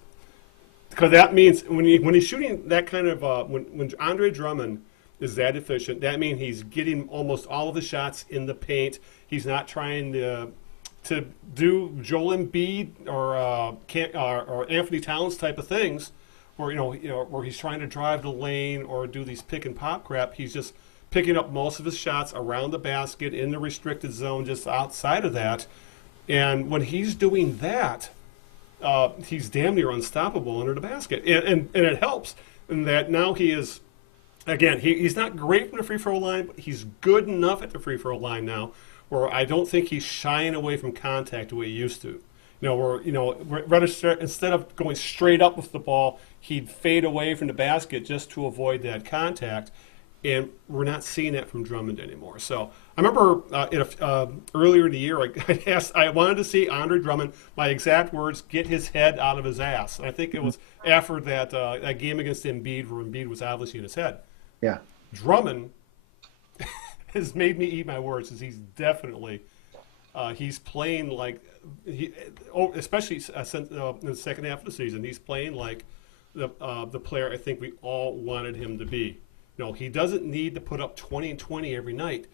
because that means when he's shooting that kind of when Andre Drummond is that efficient, that means he's getting almost all of the shots in the paint. He's not trying to do Joel Embiid or Anthony Towns type of things, where where he's trying to drive the lane or do these pick and pop crap. He's just picking up most of his shots around the basket in the restricted zone, just outside of that. And when he's doing that, he's damn near unstoppable under the basket. And it helps in that now he is, again, he's not great from the free throw line, but he's good enough at the free throw line now where I don't think he's shying away from contact the way he used to. Instead of going straight up with the ball, he'd fade away from the basket just to avoid that contact. And we're not seeing that from Drummond anymore. So I remember earlier in the year, I wanted to see Andre Drummond, my exact words, get his head out of his ass. And I think it was after that game against Embiid, where Embiid was obviously in his head. Yeah. Drummond has made me eat my words, because he's definitely he's playing like especially in the second half of the season, he's playing like the player I think we all wanted him to be. He doesn't need to put up 20 and 20 every night,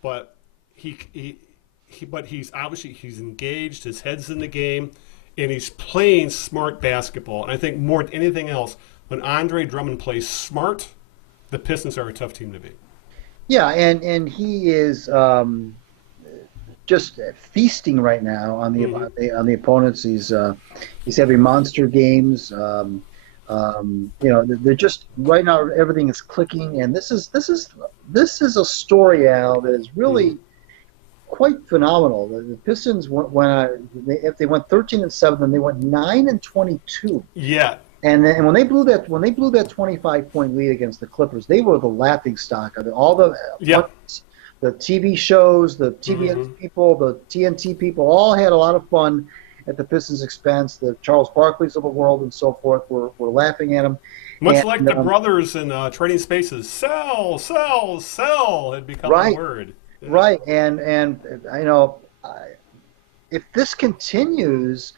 but he's obviously engaged, his head's in the game, and he's playing smart basketball. And I think more than anything else, when Andre Drummond plays smart, the Pistons are a tough team to beat. Yeah, and he is just feasting right now on the opponents. He's having monster games. They're just right now. Everything is clicking, and this is a story, Al, that is really quite phenomenal. The Pistons if they went 13-7, then they went 9-22. Yeah. And then when they blew that 25-point lead against the Clippers, they were the laughing stock of it. All the the TV shows, the TBS people, the TNT people, all had a lot of fun at the Pistons' expense. The Charles Barkleys of the world and so forth were laughing at them. Much like the brothers in Trading Spaces, sell, sell, sell had become the word. Yeah. Right, and if this continues,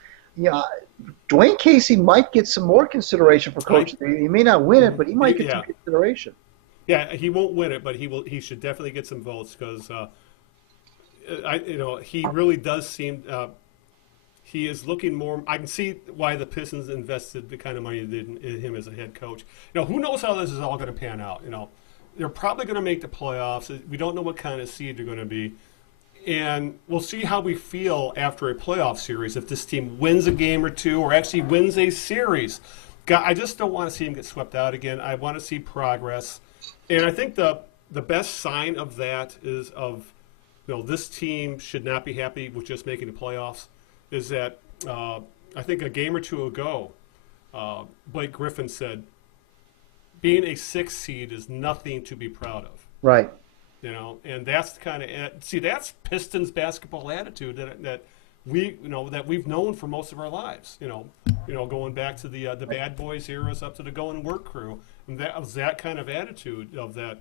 Dwayne Casey might get some more consideration for coaching. He may not win it, but he might get some consideration. Yeah, he won't win it, but he will. He should definitely get some votes because, he really does seem. He is looking more. I can see why the Pistons invested the kind of money they did in him as a head coach. Who knows how this is all going to pan out? They're probably going to make the playoffs. We don't know what kind of seed they're going to be. And we'll see how we feel after a playoff series if this team wins a game or two or actually wins a series. I just don't want to see him get swept out again. I want to see progress. And I think the best sign of that is this team should not be happy with just making the playoffs, is that I think a game or two ago, Blake Griffin said, being a 6th seed is nothing to be proud of. Right. And that's the kind of that's Pistons basketball attitude that we've known for most of our lives. Going back to the Bad Boys eras up to the Go and Work crew, and that was that kind of attitude of that.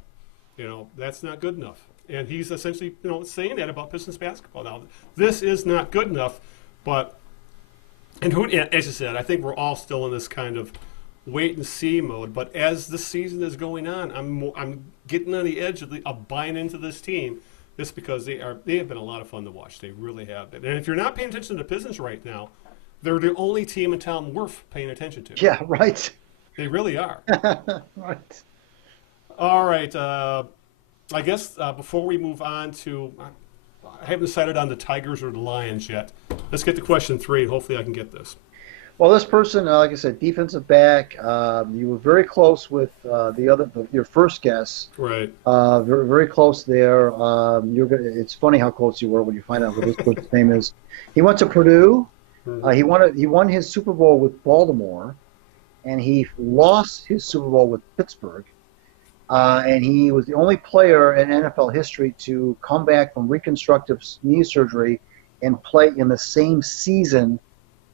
That's not good enough, and he's essentially saying that about Pistons basketball. Now, this is not good enough, but as you said, I think we're all still in this kind of wait and see mode. But as the season is going on, I'm getting on the edge of buying into this team, just because they have been a lot of fun to watch. They really have been. And if you're not paying attention to the Pistons right now, they're the only team in town worth paying attention to. Yeah, right. They really are. Right. All right. I guess before we move on to, I haven't decided on the Tigers or the Lions yet. Let's get to question 3. Hopefully I can get this. Well, this person, like I said, defensive back. You were very close with your first guess. Right. Very, very close there. It's funny how close you were when you find out what this person's name is. He went to Purdue. He won his Super Bowl with Baltimore, and he lost his Super Bowl with Pittsburgh. And he was the only player in NFL history to come back from reconstructive knee surgery and play in the same season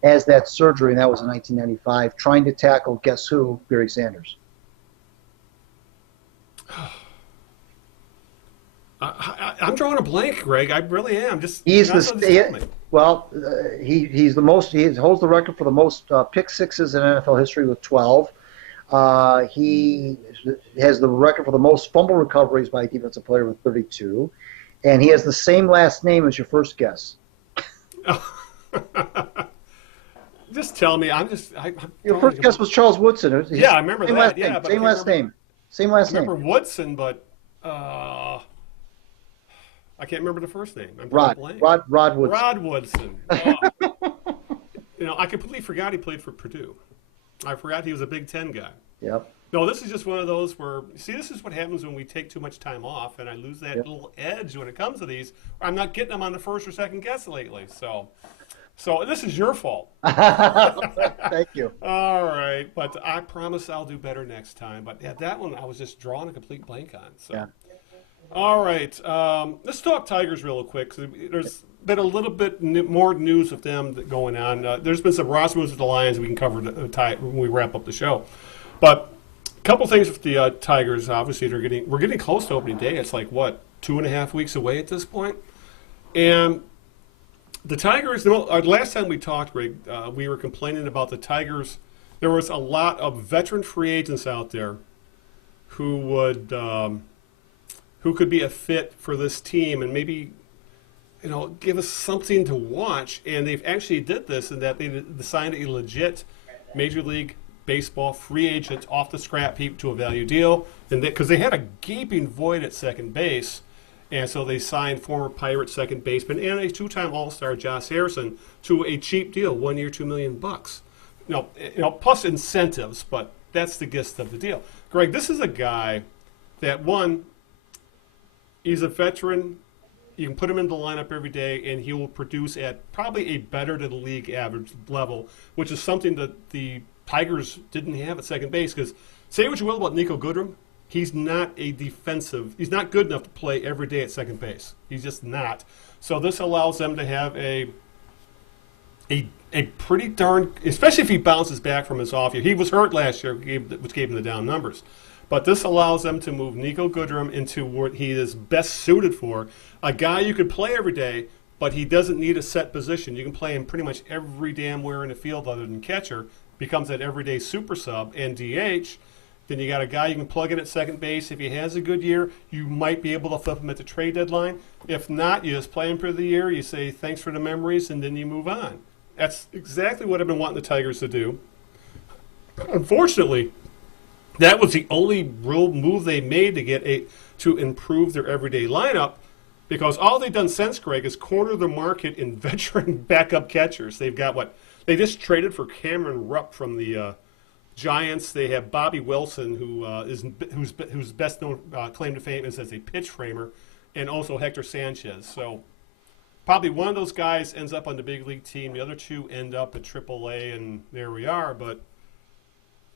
as that surgery, and that was in 1995, trying to tackle, guess who? Barry Sanders. I'm drawing a blank, Greg. I really am. He holds the record for the most pick sixes in NFL history with 12. He has the record for the most fumble recoveries by a defensive player with 32, and he has the same last name as your first guess. Just tell me. Your first guess was Charles Woodson. I remember that. Same last name. Same last name. I remember Woodson, but I can't remember the first name. Rod Woodson. Rod Woodson. I completely forgot he played for Purdue. I forgot he was a Big Ten guy. Yep. No, this is just one of those where, this is what happens when we take too much time off, and I lose that little edge when it comes to these. I'm not getting them on the first or second guess lately. So this is your fault. Thank you. All right, but I promise I'll do better next time. But that one I was just drawing a complete blank on. So, yeah. All right, let's talk Tigers real quick. There's been a little bit more news of them going on. There's been some roster moves with the Lions we can cover when we wrap up the show. But a couple things with the Tigers. Obviously, we're getting close to opening day. It's like, 2.5 weeks away at this point? And the Tigers, last time we talked, Rick, we were complaining about the Tigers. There was a lot of veteran free agents out there who could be a fit for this team and maybe, give us something to watch. And they've actually did this in that they signed a legit Major League Baseball free agent off the scrap heap to a value deal, and because they had a gaping void at second base. And so they signed former Pirate second baseman and a 2-time All-Star Josh Harrison to a cheap deal, 1 year, $2 million. Plus incentives, but that's the gist of the deal. Greg, this is a guy that, one, he's a veteran. You can put him in the lineup every day, and he will produce at probably a better than league average level, which is something that the Tigers didn't have at second base. Because say what you will about Nico Goodrum, he's not he's not good enough to play every day at second base. He's just not. So this allows them to have a pretty darn, especially if he bounces back from his off year. He was hurt last year, which gave him the down numbers. But this allows them to move Nico Goodrum into what he is best suited for, a guy you could play every day, but he doesn't need a set position. You can play him pretty much every damn where in the field other than catcher, becomes that everyday super sub and DH. Then you got a guy you can plug in at second base. If he has a good year, you might be able to flip him at the trade deadline. If not, you just play him for the year. You say thanks for the memories, and then you move on. That's exactly what I've been wanting the Tigers to do. Unfortunately, that was the only real move they made to improve their everyday lineup, because all they've done since, Greg, is corner the market in veteran backup catchers. They've got they just traded for Cameron Rupp from the Giants. They have Bobby Wilson, whose best known claim to fame is as a pitch framer, and also Hector Sanchez. So probably one of those guys ends up on the big league team. The other two end up at AAA, and there we are. But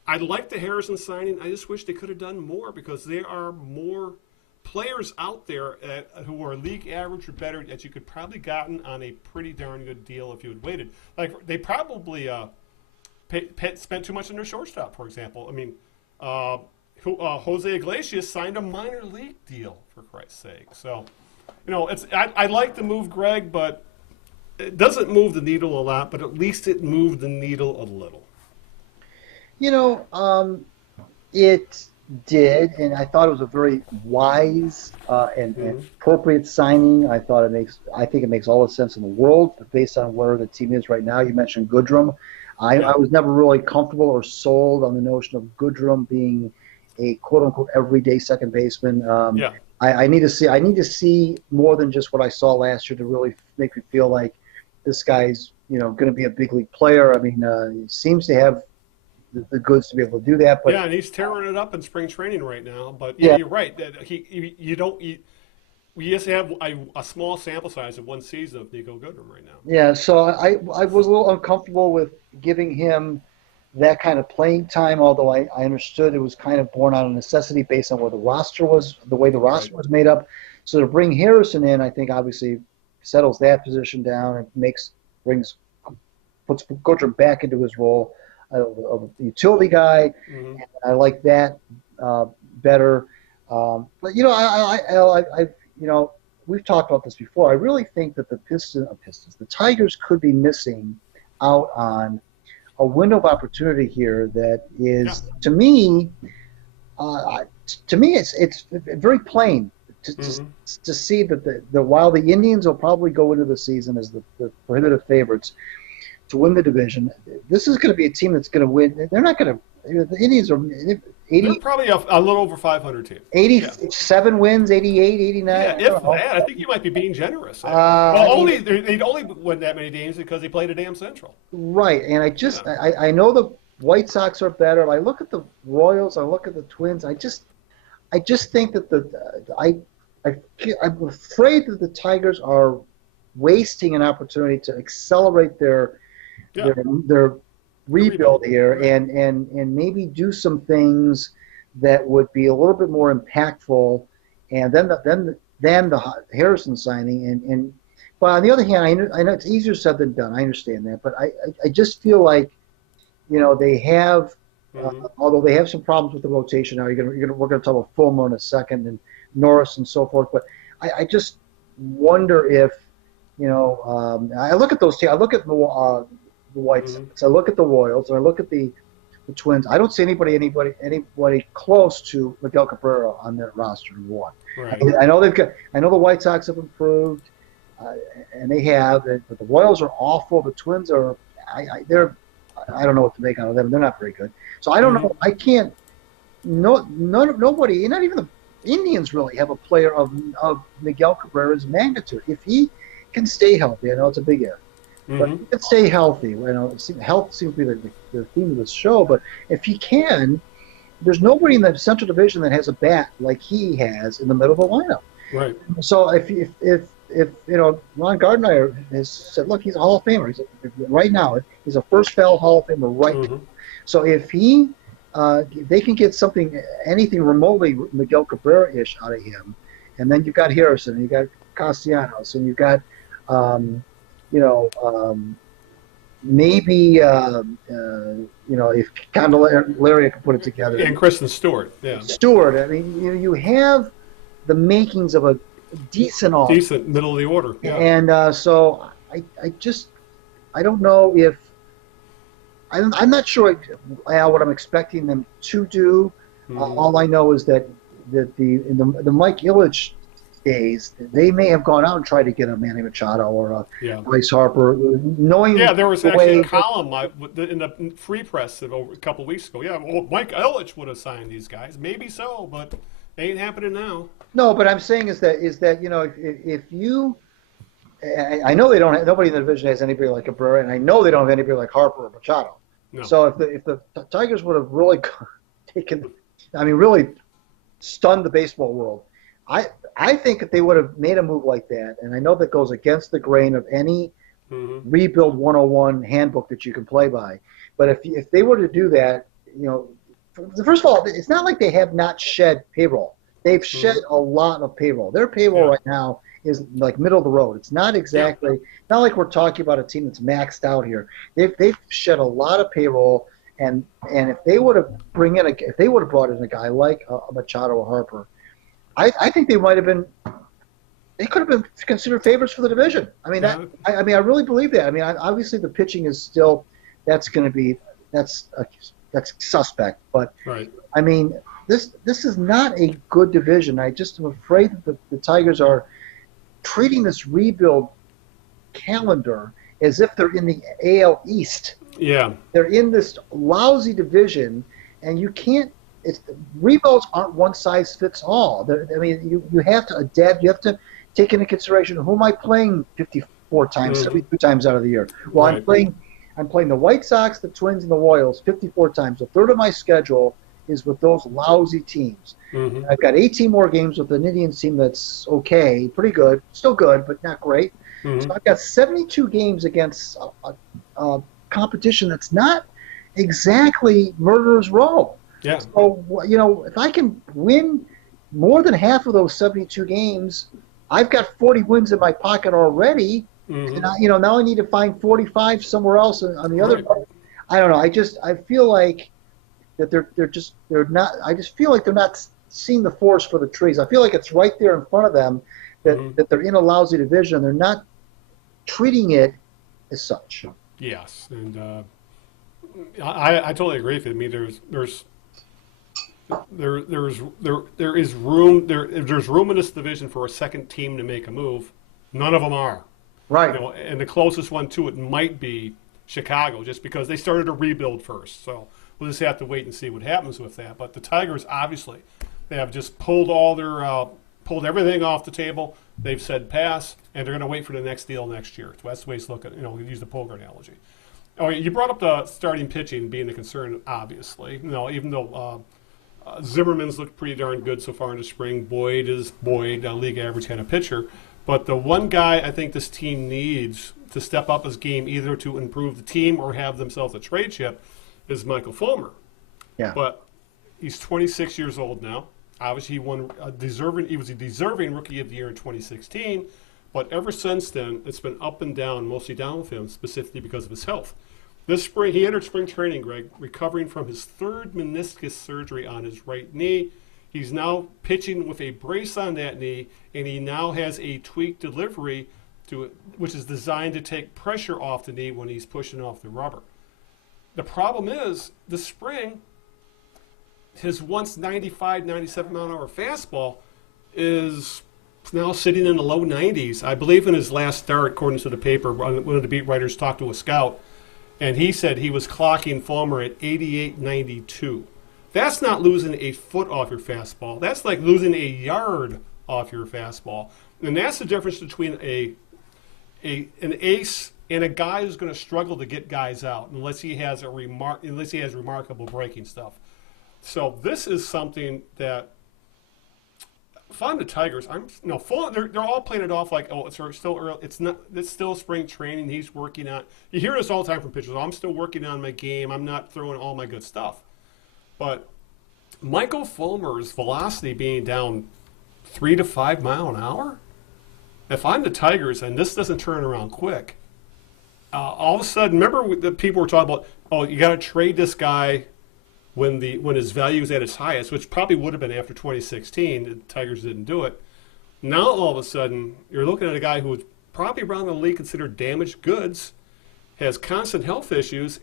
I like the Harrison signing. I just wish they could have done more, because there are more players out there who are league average or better that you could probably gotten on a pretty darn good deal if you had waited. Like, they probably spent too much on their shortstop, for example. I mean, Jose Iglesias signed a minor league deal, for Christ's sake. So, I like the move, Greg, but it doesn't move the needle a lot, but at least it moved the needle a little. It did, and I thought it was a very wise and appropriate signing. I think it makes all the sense in the world based on where the team is right now. You mentioned Goodrum. I was never really comfortable or sold on the notion of Goodrum being a quote unquote everyday second baseman. I need to see more than just what I saw last year to really make me feel like this guy's going to be a big league player. I mean, he seems to have the goods to be able to do that. But and he's tearing it up in spring training right now. But you're right. We just have a small sample size of one season of Nico Goodrum right now. Yeah, so I was a little uncomfortable with giving him that kind of playing time, although I understood it was kind of born out of necessity based on where the roster was, the way the roster was made up. So to bring Harrison in, I think obviously settles that position down and puts Goodrum back into his role of a utility guy. Mm-hmm. And I like that better. But we've talked about this before. I really think that the Tigers could be missing out on a window of opportunity here that is, to me, it's very plain to see that while the Indians will probably go into the season as the prohibitive favorites to win the division, this is going to be a team that's going to win. They're not going to. The Indians are 80. They're probably a little over 500 team. 87 wins, 88, 89. Yeah, if that. I think you might be being generous. They'd only win that many games because they played a damn Central. Right, and I know the White Sox are better. I look at the Royals. I look at the Twins. I just think that I'm afraid that the Tigers are wasting an opportunity to accelerate their rebuild here and maybe do some things that would be a little bit more impactful, and then the Harrison signing but on the other hand, I know it's easier said than done. I understand that, but I just feel like they have although they have some problems with the rotation now. We're going to talk about Fulmer in a second and Norris and so forth, but I just wonder if I look at those teams. I look at the White Sox. I look at the Royals, and I look at the Twins. I don't see anybody close to Miguel Cabrera on their roster. One, right. I know the White Sox have improved, and they have. But the Royals are awful. The Twins are. I don't know what to make out of them. They're not very good. So I don't know. I can't. Nobody, not even the Indians, really have a player of Miguel Cabrera's magnitude. If he can stay healthy, I know it's a big if. But if he can stay healthy, health seems to be the theme of this show. But if he can, there's nobody in the Central Division that has a bat like he has in the middle of the lineup. Right. So if if Ron Gardner has said, look, he's a Hall of Famer. Right now, he's a first ballot Hall of Famer right now. So if they can get anything remotely Miguel Cabrera-ish out of him, and then you've got Harrison, and you've got Castellanos, and you've got, maybe, if Candelaria can put it together. And Kristen Stewart, yeah. Stewart, I mean, you have the makings of a decent offer. Decent, middle of the order, yeah. And so I don't know if, I'm not sure what I'm expecting them to do. All I know is that in the Mike Ilitch days, they may have gone out and tried to get a Manny Machado or a Bryce Harper, knowing. Yeah, there was actually a column in the Free Press a couple weeks ago. Yeah, well, Mike Ilitch would have signed these guys, maybe so, but it ain't happening now. No, but I'm saying is that if you, I know they don't have, nobody in the division has anybody like Cabrera, and I know they don't have anybody like Harper or Machado. No. So if the Tigers would have really really stunned the baseball world, I think that they would have made a move like that, and I know that goes against the grain of any rebuild 101 handbook that you can play by. But if they were to do that, first of all, it's not like they have not shed payroll. They've shed a lot of payroll. Their payroll right now is like middle of the road. It's not exactly not like we're talking about a team that's maxed out here. They've shed a lot of payroll, and if they would have brought in a guy like a Machado or Harper, I think they might have been. They could have been considered favorites for the division. I mean, I really believe that. I mean, obviously the pitching is still that's suspect, but I mean, this is not a good division. I just am afraid that the Tigers are treating this rebuild calendar as if they're in the AL East. Yeah, they're in this lousy division, and you can't. Rebuilds aren't one size fits all. I mean, you have to adapt. You have to take into consideration who am I playing 54 times, 72 times out of the year. Well, I'm playing the White Sox, the Twins, and the Royals 54 times. A third of my schedule is with those lousy teams. I've got 18 more games with an Indians team that's okay, pretty good, still good, but not great. So I've got 72 games against a competition that's not exactly murderer's row. Yeah. So, if I can win more than half of those 72 games, I've got 40 wins in my pocket already. And now I need to find 45 somewhere else on the other part. I don't know. I feel like that they're not. I just feel like they're not seeing the forest for the trees. I feel like it's right there in front of them that they're in a lousy division. They're not treating it as such. Yes, and I totally agree with you. I mean, there's room in this division for a second team to make a move. None of them are. Right. And the closest one to it might be Chicago, just because they started to rebuild first. So we'll just have to wait and see what happens with that. But the Tigers, obviously, they have just pulled everything off the table. They've said pass, and they're going to wait for the next deal next year. So that's the way to look at it. Use the poker analogy. Oh, you brought up the starting pitching being a concern, obviously. Even though Zimmerman's looked pretty darn good so far in the spring. Boyd is Boyd, a league average kind of pitcher. But the one guy I think this team needs to step up his game, either to improve the team or have themselves a trade chip, is Michael Fulmer. Yeah. But he's 26 years old now. Obviously, he was a deserving Rookie of the Year in 2016. But ever since then, it's been up and down, mostly down with him, specifically because of his health. This spring, he entered spring training, Greg, recovering from his third meniscus surgery on his right knee. He's now pitching with a brace on that knee, and he now has a tweaked delivery which is designed to take pressure off the knee when he's pushing off the rubber. The problem is, this spring, his once 95, 97 mile an hour fastball is now sitting in the low 90s. I believe in his last start, according to the paper, one of the beat writers talked to a scout, and he said he was clocking Fulmer at 88.92. That's not losing a foot off your fastball. That's like losing a yard off your fastball. And that's the difference between an ace and a guy who's going to struggle to get guys out unless he has remarkable breaking stuff. So this is something that if I'm the Tigers, they're all playing it off like, oh, it's still early. It's not. It's still spring training. He's working on. You hear this all the time from pitchers. I'm still working on my game. I'm not throwing all my good stuff. But Michael Fulmer's velocity being down 3 to 5 mile an hour. If I'm the Tigers and this doesn't turn around quick, all of a sudden, remember the people were talking about, oh, you got to trade this guy when his value is at its highest, which probably would have been after 2016. The Tigers didn't do it. Now all of a sudden, you're looking at a guy who was probably around the league considered damaged goods, has constant health issues,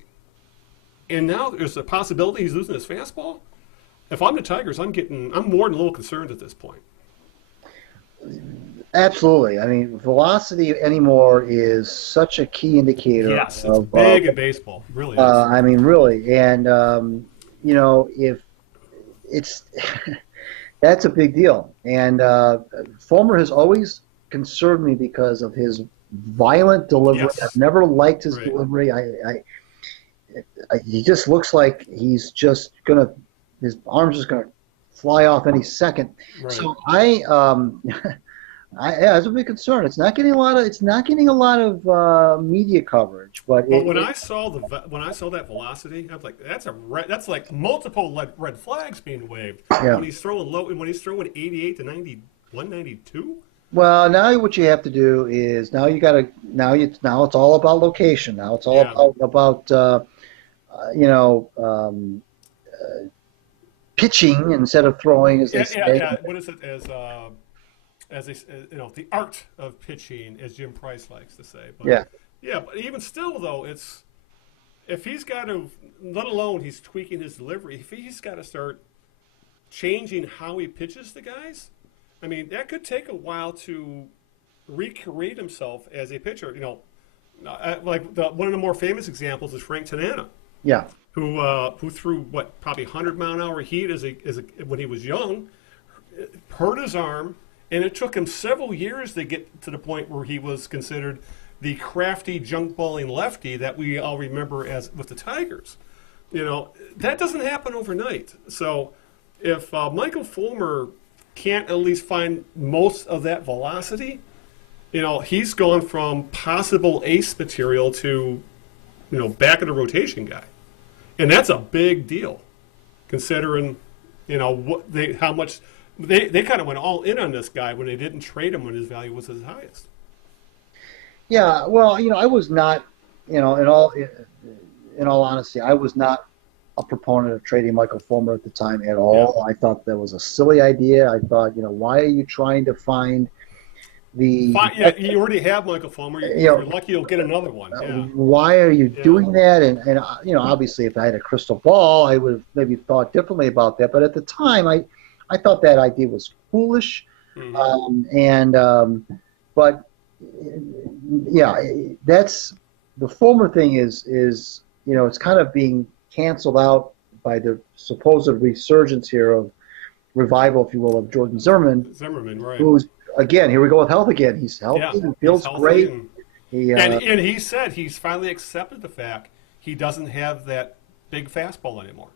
and now there's a possibility he's losing his fastball. If I'm the Tigers, I'm more than a little concerned at this point. Absolutely. I mean, velocity anymore is such a key indicator. Yes, it's big in baseball. It really is. I mean, really. And, if it's that's a big deal. And Fulmer has always concerned me because of his violent delivery. Yes. I've never liked his delivery. He just looks like he's just his arm's just gonna fly off any second. Right. So that's a big concern. It's not getting a lot of media coverage. But when I saw that velocity, I was like, that's like multiple red flags being waved. Yeah. When he's throwing 88 to 91, 92. Well, now what you have to do is now it's all about location. Now it's all about pitching instead of throwing, as they say. Yeah. What is it the art of pitching, as Jim Price likes to say. But, but even still, though, if he's got to, let alone he's tweaking his delivery, if he's got to start changing how he pitches the guys, I mean, that could take a while to recreate himself as a pitcher. One of the more famous examples is Frank Tanana. Yeah. Who threw probably 100-mile-an-hour heat when he was young, hurt his arm. And it took him several years to get to the point where he was considered the crafty, junk-balling lefty that we all remember as with the Tigers. That doesn't happen overnight. So if Michael Fulmer can't at least find most of that velocity, he's gone from possible ace material to, back of the rotation guy. And that's a big deal, considering, how much – They kind of went all in on this guy when they didn't trade him when his value was his highest. Yeah, well, I was not, in all honesty, I was not a proponent of trading Michael Fulmer at the time at all. Yeah. I thought that was a silly idea. I thought, why are you trying to find the? You already have Michael Fulmer. You're lucky you'll get another one. Yeah. Why are you doing that? And obviously, if I had a crystal ball, I would have maybe thought differently about that. But at the time, I thought that idea was foolish, but that's the Fulmer thing is it's kind of being canceled out by the supposed resurgence here of revival, if you will, of Jordan Zimmerman. Zimmerman, right? Who's again, here we go with health again. He's healthy. He feels great. And he said he's finally accepted the fact he doesn't have that big fastball anymore.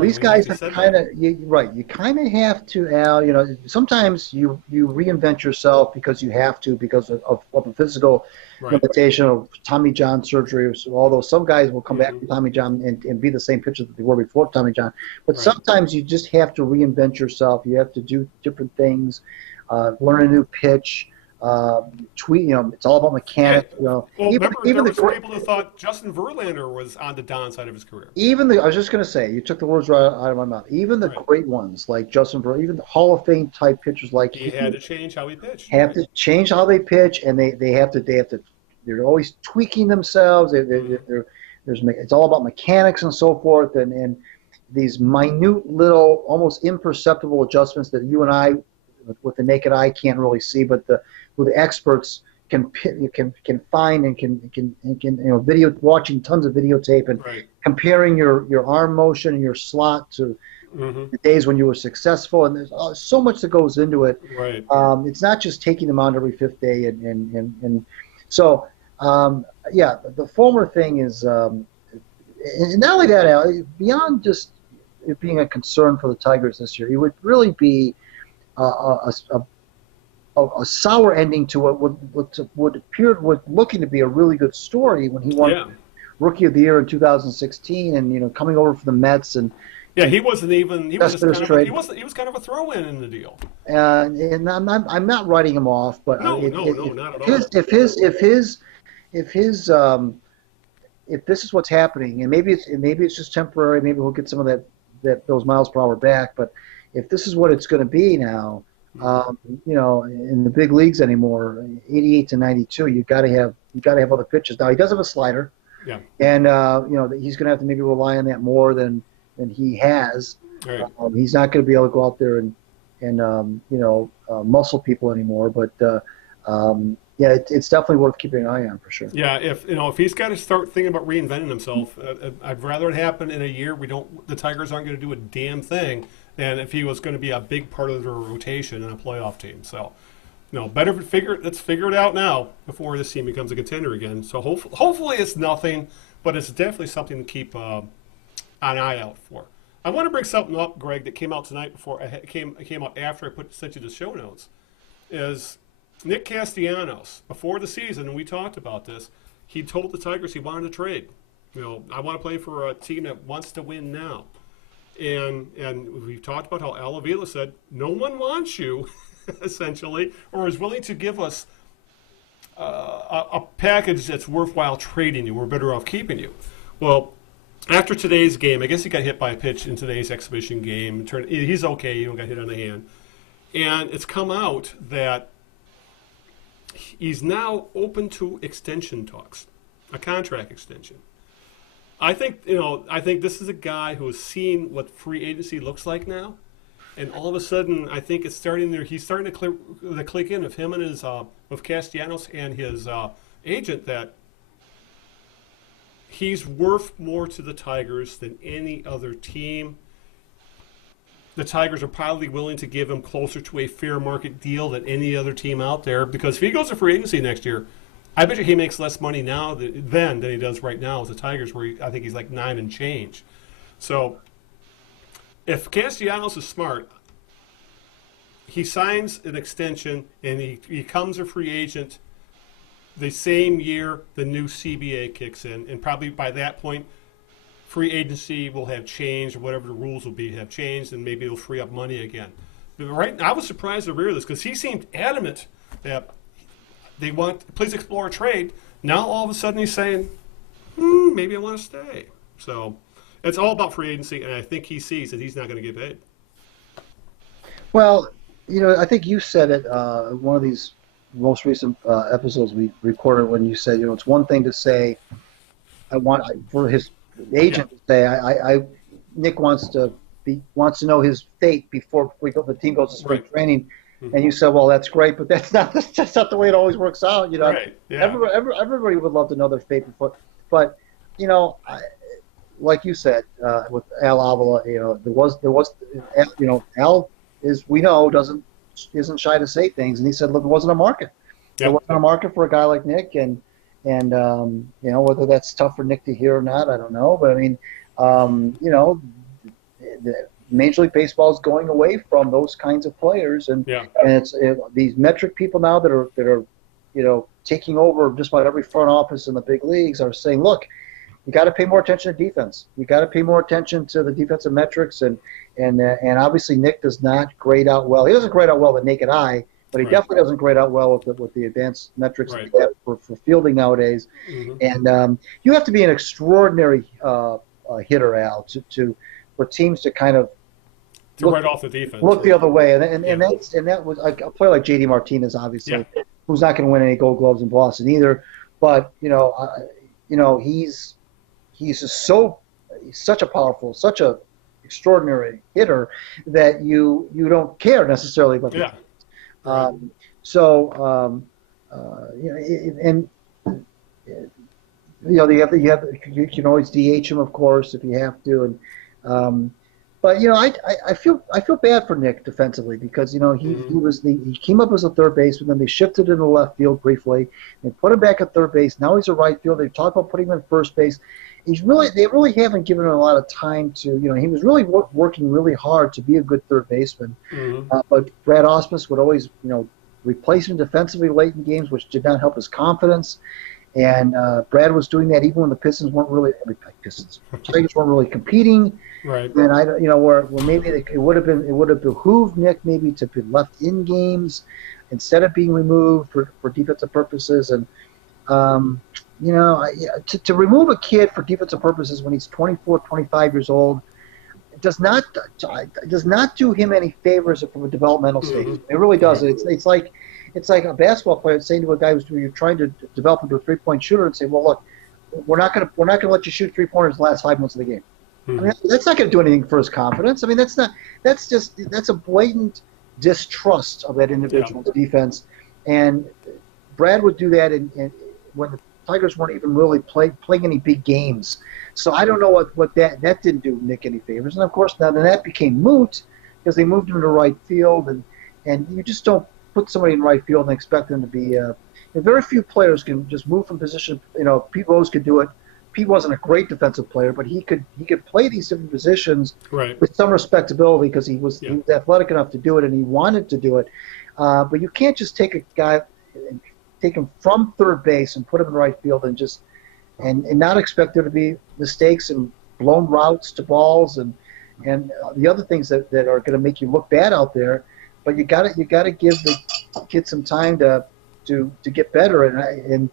These guys are kind of right. You kind of have to, Al. Sometimes you reinvent yourself because you have to because of a physical limitation of Tommy John surgery. Although some guys will come back from Tommy John and be the same pitcher that they were before Tommy John. But sometimes you just have to reinvent yourself. You have to do different things, learn a new pitch. Tweet, it's all about mechanics. Well, even the people who thought Justin Verlander was on the downside of his career. I was just going to say, you took the words right out of my mouth. Even the great ones like Justin Verlander, even the Hall of Fame type pitchers like he had to change how he pitched. Have to change how they pitch, and they have to. They're always tweaking themselves. It's all about mechanics and so forth, and these minute little, almost imperceptible adjustments that you and I, with the naked eye, can't really see, but the experts can find and can watching tons of videotape and comparing your arm motion and your slot to the days when you were successful, and there's so much that goes into it. Right. It's not just taking them on every fifth day, and so the Fulmer thing is, and not only that, Al, beyond just it being a concern for the Tigers this year, it would really be a sour ending to what appeared was looking to be a really good story when he won Rookie of the Year in 2016, and coming over from the Mets and. Yeah, he wasn't even. He was just he was kind of a throw-in in the deal. And I'm not writing him off, but no, not at all. If this is what's happening, and maybe it's just temporary, maybe we'll get some of those miles per hour back. But if this is what it's going to be now, in the big leagues anymore, 88 to 92, you got to have other pitches. Now he does have a slider, and he's going to have to maybe rely on that more than he has. Right. He's not going to be able to go out there and muscle people anymore. But it's definitely worth keeping an eye on for sure. Yeah, if he's got to start thinking about reinventing himself, I'd rather it happen in a year the Tigers aren't going to do a damn thing than if he was going to be a big part of their rotation in a playoff team. So, let's figure it out now before this team becomes a contender again. So hopefully it's nothing, but it's definitely something to keep an eye out for. I want to bring something up, Greg, that came out tonight before came out after I sent you the show notes. Is Nick Castellanos before the season, and we talked about this. He told the Tigers he wanted to trade. I want to play for a team that wants to win now. And we've talked about how Al Avila said no one wants you, essentially, or is willing to give us a package that's worthwhile trading you. We're better off keeping you. Well, after today's game, I guess he got hit by a pitch in today's exhibition game. He's okay. He got hit on the hand. And it's come out that he's now open to extension talks, a contract extension. I think this is a guy who has seen what free agency looks like now. And all of a sudden, I think he's starting to click in with him and with Castellanos and his agent that he's worth more to the Tigers than any other team. The Tigers are probably willing to give him closer to a fair market deal than any other team out there, because if he goes to free agency next year, I bet you he makes less money now than he does right now with the Tigers, where I think he's like 9 and change. So if Castellanos is smart, he signs an extension and he becomes a free agent the same year the new CBA kicks in, and probably by that point, free agency will have changed, or whatever the rules will be have changed, and maybe it'll free up money again. But I was surprised to hear this because he seemed adamant that they please explore a trade. Now all of a sudden he's saying, maybe I want to stay. So it's all about free agency, and I think he sees that he's not going to get paid. Well, I think you said it one of these most recent episodes we recorded when you said, it's one thing to say, for his agent to say, Nick wants to know his fate before the team goes to spring training. Mm-hmm. And you said, well, that's great, but that's not the way it always works out. Right. Yeah. Everybody would love to know their fate before, but like you said with Al Avila, there was Al isn't shy to say things, and he said, look, it wasn't a market. Yep. There wasn't a market for a guy like Nick, and whether that's tough for Nick to hear or not, I don't know, but I mean, Major League Baseball is going away from those kinds of players, and it's these metric people now that are taking over just about every front office in the big leagues are saying, look, you got to pay more attention to defense. You got to pay more attention to the defensive metrics, and obviously Nick does not grade out well. He doesn't grade out well with the naked eye, but he definitely doesn't grade out well with the advanced metrics that we have for fielding nowadays. Mm-hmm. And you have to be an extraordinary hitter, Al, for teams to kind of write off the defense, look the other way, and that was a player like J.D. Martinez, obviously, who's not going to win any Gold Gloves in Boston either. But he's such a powerful, such a extraordinary hitter that you don't care necessarily about the defense. You can always DH him, of course, if you have to, and. But I feel bad for Nick defensively because he came up as a third baseman, then they shifted him to left field briefly, they put him back at third base. Now he's a right field. They talked about putting him in first base, they really haven't given him a lot of time to, he was really working really hard to be a good third baseman. But Brad Ausmus would always, replace him defensively late in games, which did not help his confidence. And Brad was doing that even when the Tigers weren't really competing. Right. And where maybe it would have behooved Nick maybe to be left in games instead of being removed for defensive purposes. And to remove a kid for defensive purposes when he's 24, 25 years old, it does not do him any favors from a developmental stage. It really doesn't. It's like a basketball player saying to a guy you're trying to develop into a 3-point shooter and say, well, look, we're not going to let you shoot 3-pointers the last 5 minutes of the game. I mean, that's not going to do anything for his confidence. I mean, that's a blatant distrust of that individual's defense. And Brad would do that when the Tigers weren't even really playing any big games. So I don't know what that didn't do Nick any favors. And of course now then that became moot because they moved him to right field, and you just don't put somebody in right field and expect them to be. Very few players can just move from position. Pete Rose could do it. Pete wasn't a great defensive player, but he could play these different positions with some respectability because he was athletic enough to do it and he wanted to do it. But you can't just take a guy and take him from third base and put him in right field and not expect there to be mistakes and blown routes to balls and the other things that are going to make you look bad out there. But you got to give the kid some time to get better and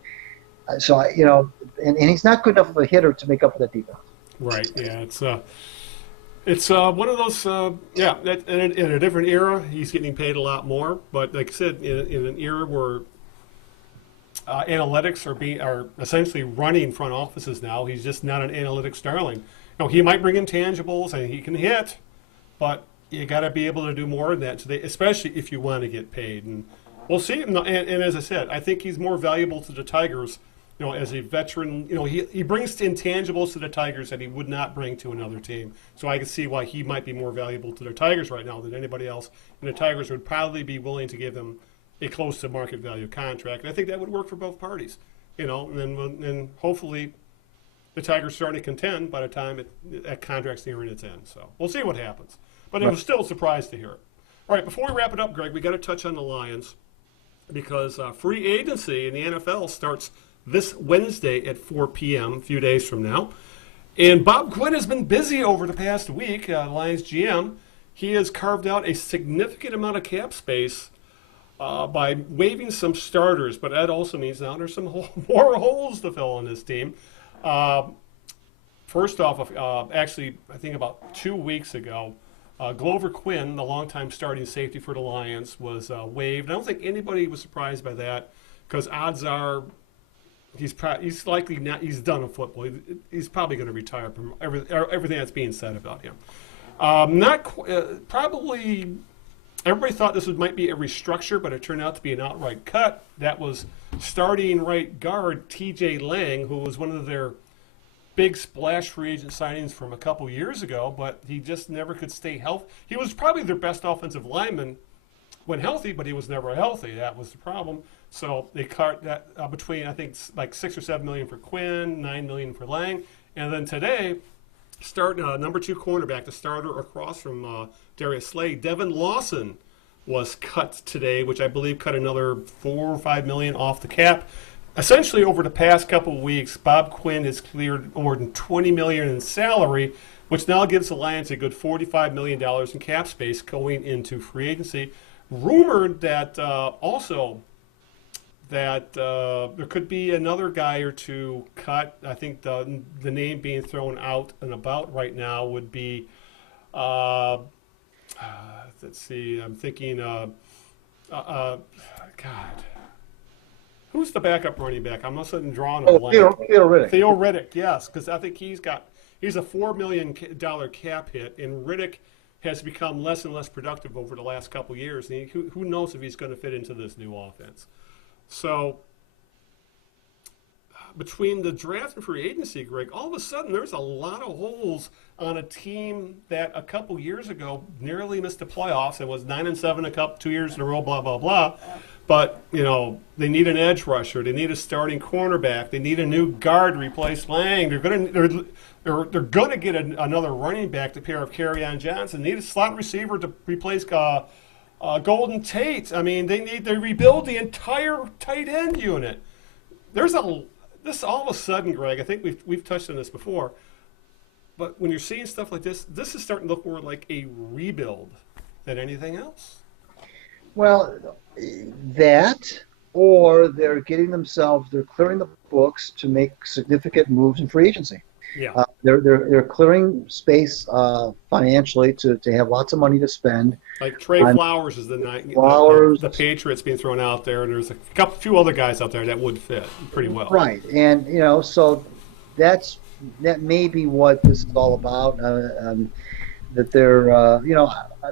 he's not good enough of a hitter to make up for that defense. Right. Yeah. It's one of those. In a different era, he's getting paid a lot more. But like I said, in an era where analytics are essentially running front offices now, he's just not an analytics darling. He might bring intangibles and he can hit, but you got to be able to do more than that today, especially if you want to get paid. And we'll see. And as I said, I think he's more valuable to the Tigers. As a veteran, he brings intangibles to the Tigers that he would not bring to another team. So I can see why he might be more valuable to the Tigers right now than anybody else. And the Tigers would probably be willing to give him a close to market value contract. And I think that would work for both parties. And hopefully the Tigers starting to contend by the time that contract's nearing its end. So we'll see what happens. But it was still a surprise to hear it. All right, before we wrap it up, Greg, we got to touch on the Lions because free agency in the NFL starts this Wednesday at 4 p.m., a few days from now. And Bob Quinn has been busy over the past week, Lions GM. He has carved out a significant amount of cap space by waiving some starters, but that also means now there's some more holes to fill on this team. First off, actually, I think about 2 weeks ago, Glover Quinn, the longtime starting safety for the Lions, was waived. I don't think anybody was surprised by that because odds are he's likely not. He's done in football. He's probably going to retire from everything that's being said about him. Probably. Everybody thought this might be a restructure, but it turned out to be an outright cut. That was starting right guard T.J. Lang, who was one of their big splash free agent signings from a couple years ago, but he just never could stay healthy. He was probably their best offensive lineman when healthy, but he was never healthy. That was the problem. So they cut that between, I think, like $6 or $7 million for Quinn, $9 million for Lang. And then today, starting number 2 cornerback, the starter across from Darius Slay, Devin Lawson was cut today, which I believe cut another $4 or $5 million off the cap. Essentially, over the past couple of weeks, Bob Quinn has cleared more than $20 million in salary, which now gives the Lions a good $45 million in cap space going into free agency. Rumored that there could be another guy or two cut. I think the name being thrown out and about right now would be, let's see, I'm thinking, God. Who's the backup running back? I'm all of a sudden drawing a blank. Theo Riddick. Theo Riddick, yes, because I think he's a $4 million cap hit, and Riddick has become less and less productive over the last couple years. And who knows if he's going to fit into this new offense? So between the draft and free agency, Greg, all of a sudden there's a lot of holes on a team that a couple years ago nearly missed the playoffs and was 9-7 2 years in a row, blah, blah, blah. But, they need an edge rusher. They need a starting cornerback. They need a new guard to replace Lang. They're gonna get another running back to pair of Kerryon Johnson. They need a slot receiver to replace Golden Tate. I mean, they rebuild the entire tight end unit. This all of a sudden, Greg. I think we've touched on this before. But when you're seeing stuff like this is starting to look more like a rebuild than anything else. Well, that, or they're clearing the books to make significant moves in free agency. Yeah. They're clearing space financially to have lots of money to spend. Like Trey Flowers is the Patriots being thrown out there, and there's a few other guys out there that would fit pretty well. Right, and so that may be what this is all about. That they're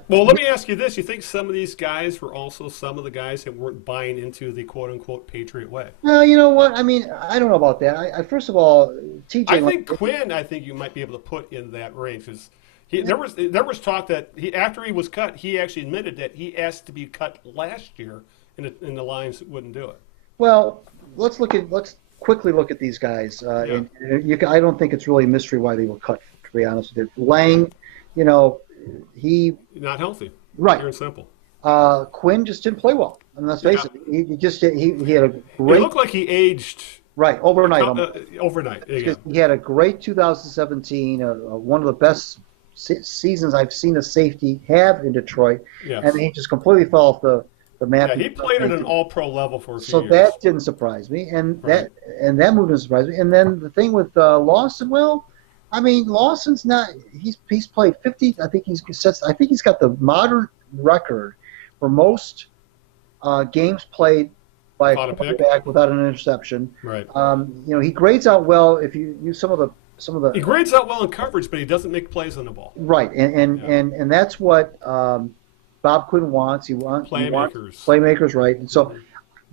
Well, let me ask you this: you think some of these guys were also some of the guys that weren't buying into the "quote-unquote" Patriot way? Well, you know what? I mean, I don't know about that. I first of all, TJ. I think Quinn. I think you might be able to put in that range because there was talk that after he was cut, he actually admitted that he asked to be cut last year, and the Lions wouldn't do it. Well, let's quickly look at these guys. I don't think it's really a mystery why they were cut. To be honest with you, Lang. He not healthy. Right. Pure and simple. Quinn just didn't play well. I mean, let's face it. He had a great. It looked like he aged. Right, overnight. Overnight. He had a great 2017, one of the best seasons I've seen a safety have in Detroit, and he just completely fell off the map. Yeah, he played at an All-Pro level for a few years. So that didn't surprise me, and that move didn't surprise me. And then the thing with Lawson, well. I mean, Lawson's not. He's played 50. I think he's got the modern record for most games played by a quarterback without an interception. Right. He grades out well if you use some of the. He grades out well in coverage, but he doesn't make plays on the ball. Right, and that's what Bob Quinn wants. He wants playmakers, right? And so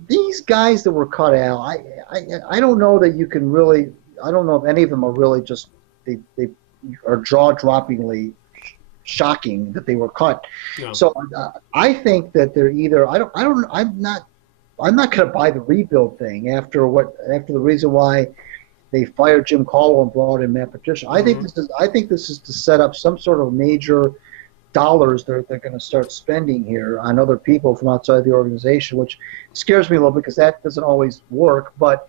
these guys that were cut out, I don't know that you can really. I don't know if any of them are really just. They are jaw-droppingly shocking that they were cut. No. So I think that they're either I'm not going to buy the rebuild thing after the reason why they fired Jim Caldwell and brought in Matt Patricia. I think this is to set up some sort of major dollars they're going to start spending here on other people from outside the organization, which scares me a little because that doesn't always work. But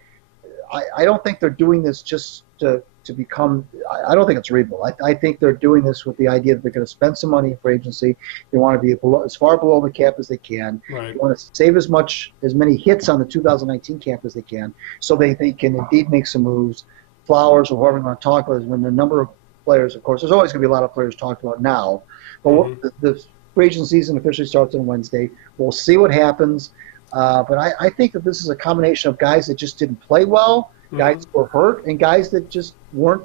I don't think they're doing this just to become. I don't think it's rebuild. I think they're doing this with the idea that they're going to spend some money for agency. They want to be as far below the cap as they can. Right. They want to save as many hits on the 2019 cap as they can, so they can indeed make some moves. Flowers or whoever you want to talk about is when the number of players, of course, there's always going to be a lot of players talked about now. But the free agent season officially starts on Wednesday. We'll see what happens. But I think that this is a combination of guys that just didn't play well, guys who were hurt, and guys that just weren't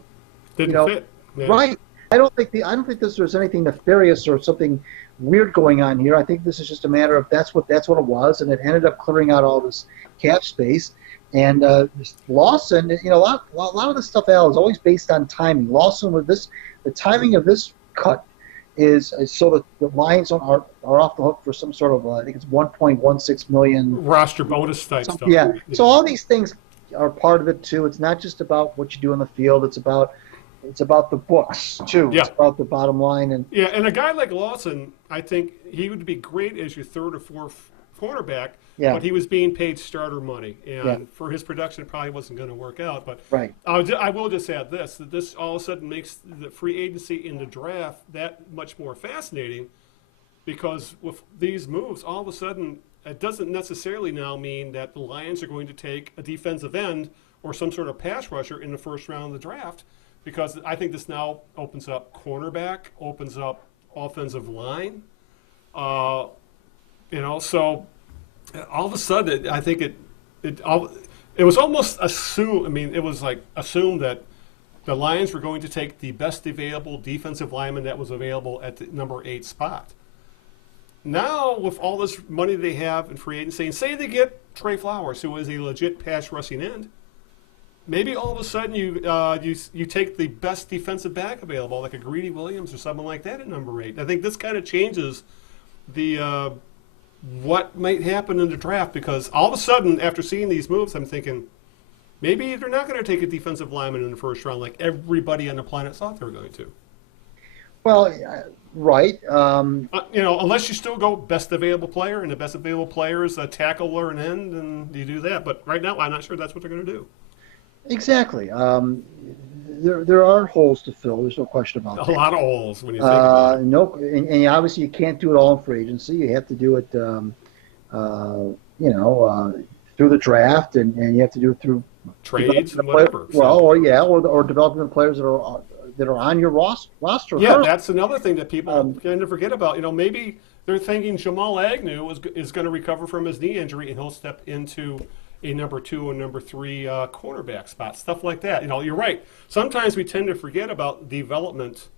didn't fit. Yeah. Right. I don't think there's anything nefarious or something weird going on here. I think this is just a matter of that's what it was, and it ended up clearing out all this cap space. And Lawson, a lot of this stuff, Al, is always based on timing. Lawson the timing of this cut is so that the Lions are off the hook for some sort of I think it's 1.16 million roster bonus type stuff. Yeah. So all these things are part of it too. It's not just about what you do on the field. It's about the books too. Yeah. It's about the bottom line and a guy like Lawson, I think he would be great as your third or fourth cornerback. Yeah. But he was being paid starter money, and for his production, it probably wasn't going to work out. But right. I will just add that this all of a sudden makes the free agency in the draft that much more fascinating, because with these moves, all of a sudden, it doesn't necessarily now mean that the Lions are going to take a defensive end or some sort of pass rusher in the first round of the draft, because I think this now opens up cornerback, opens up offensive line, so. All of a sudden, I think it was almost assumed. I mean, it was like assumed that the Lions were going to take the best available defensive lineman that was available at the number 8 spot. Now, with all this money they have in free agency, and say they get Trey Flowers, who is a legit pass rushing end, maybe all of a sudden you take the best defensive back available, like a Greedy Williams or someone like that at number 8. I think this kind of changes the what might happen in the draft, because all of a sudden, after seeing these moves, I'm thinking maybe they're not going to take a defensive lineman in the first round like everybody on the planet thought they were going to. Well, right. Unless you still go best available player, and the best available player is a tackle or an end, and you do that. But right now, I'm not sure that's what they're going to do. Exactly. There are holes to fill. There's no question about that. A lot of holes when you think about it. No, and obviously you can't do it all in free agency. You have to do it, through the draft, and you have to do it through trades and whatever. Well, or developing the players that are on your roster. Yeah, that's another thing that people tend to forget about. Maybe they're thinking Jamal Agnew is going to recover from his knee injury, and he'll step into a number 2 or number 3 cornerback spot, stuff like that. You're right. Sometimes we tend to forget about development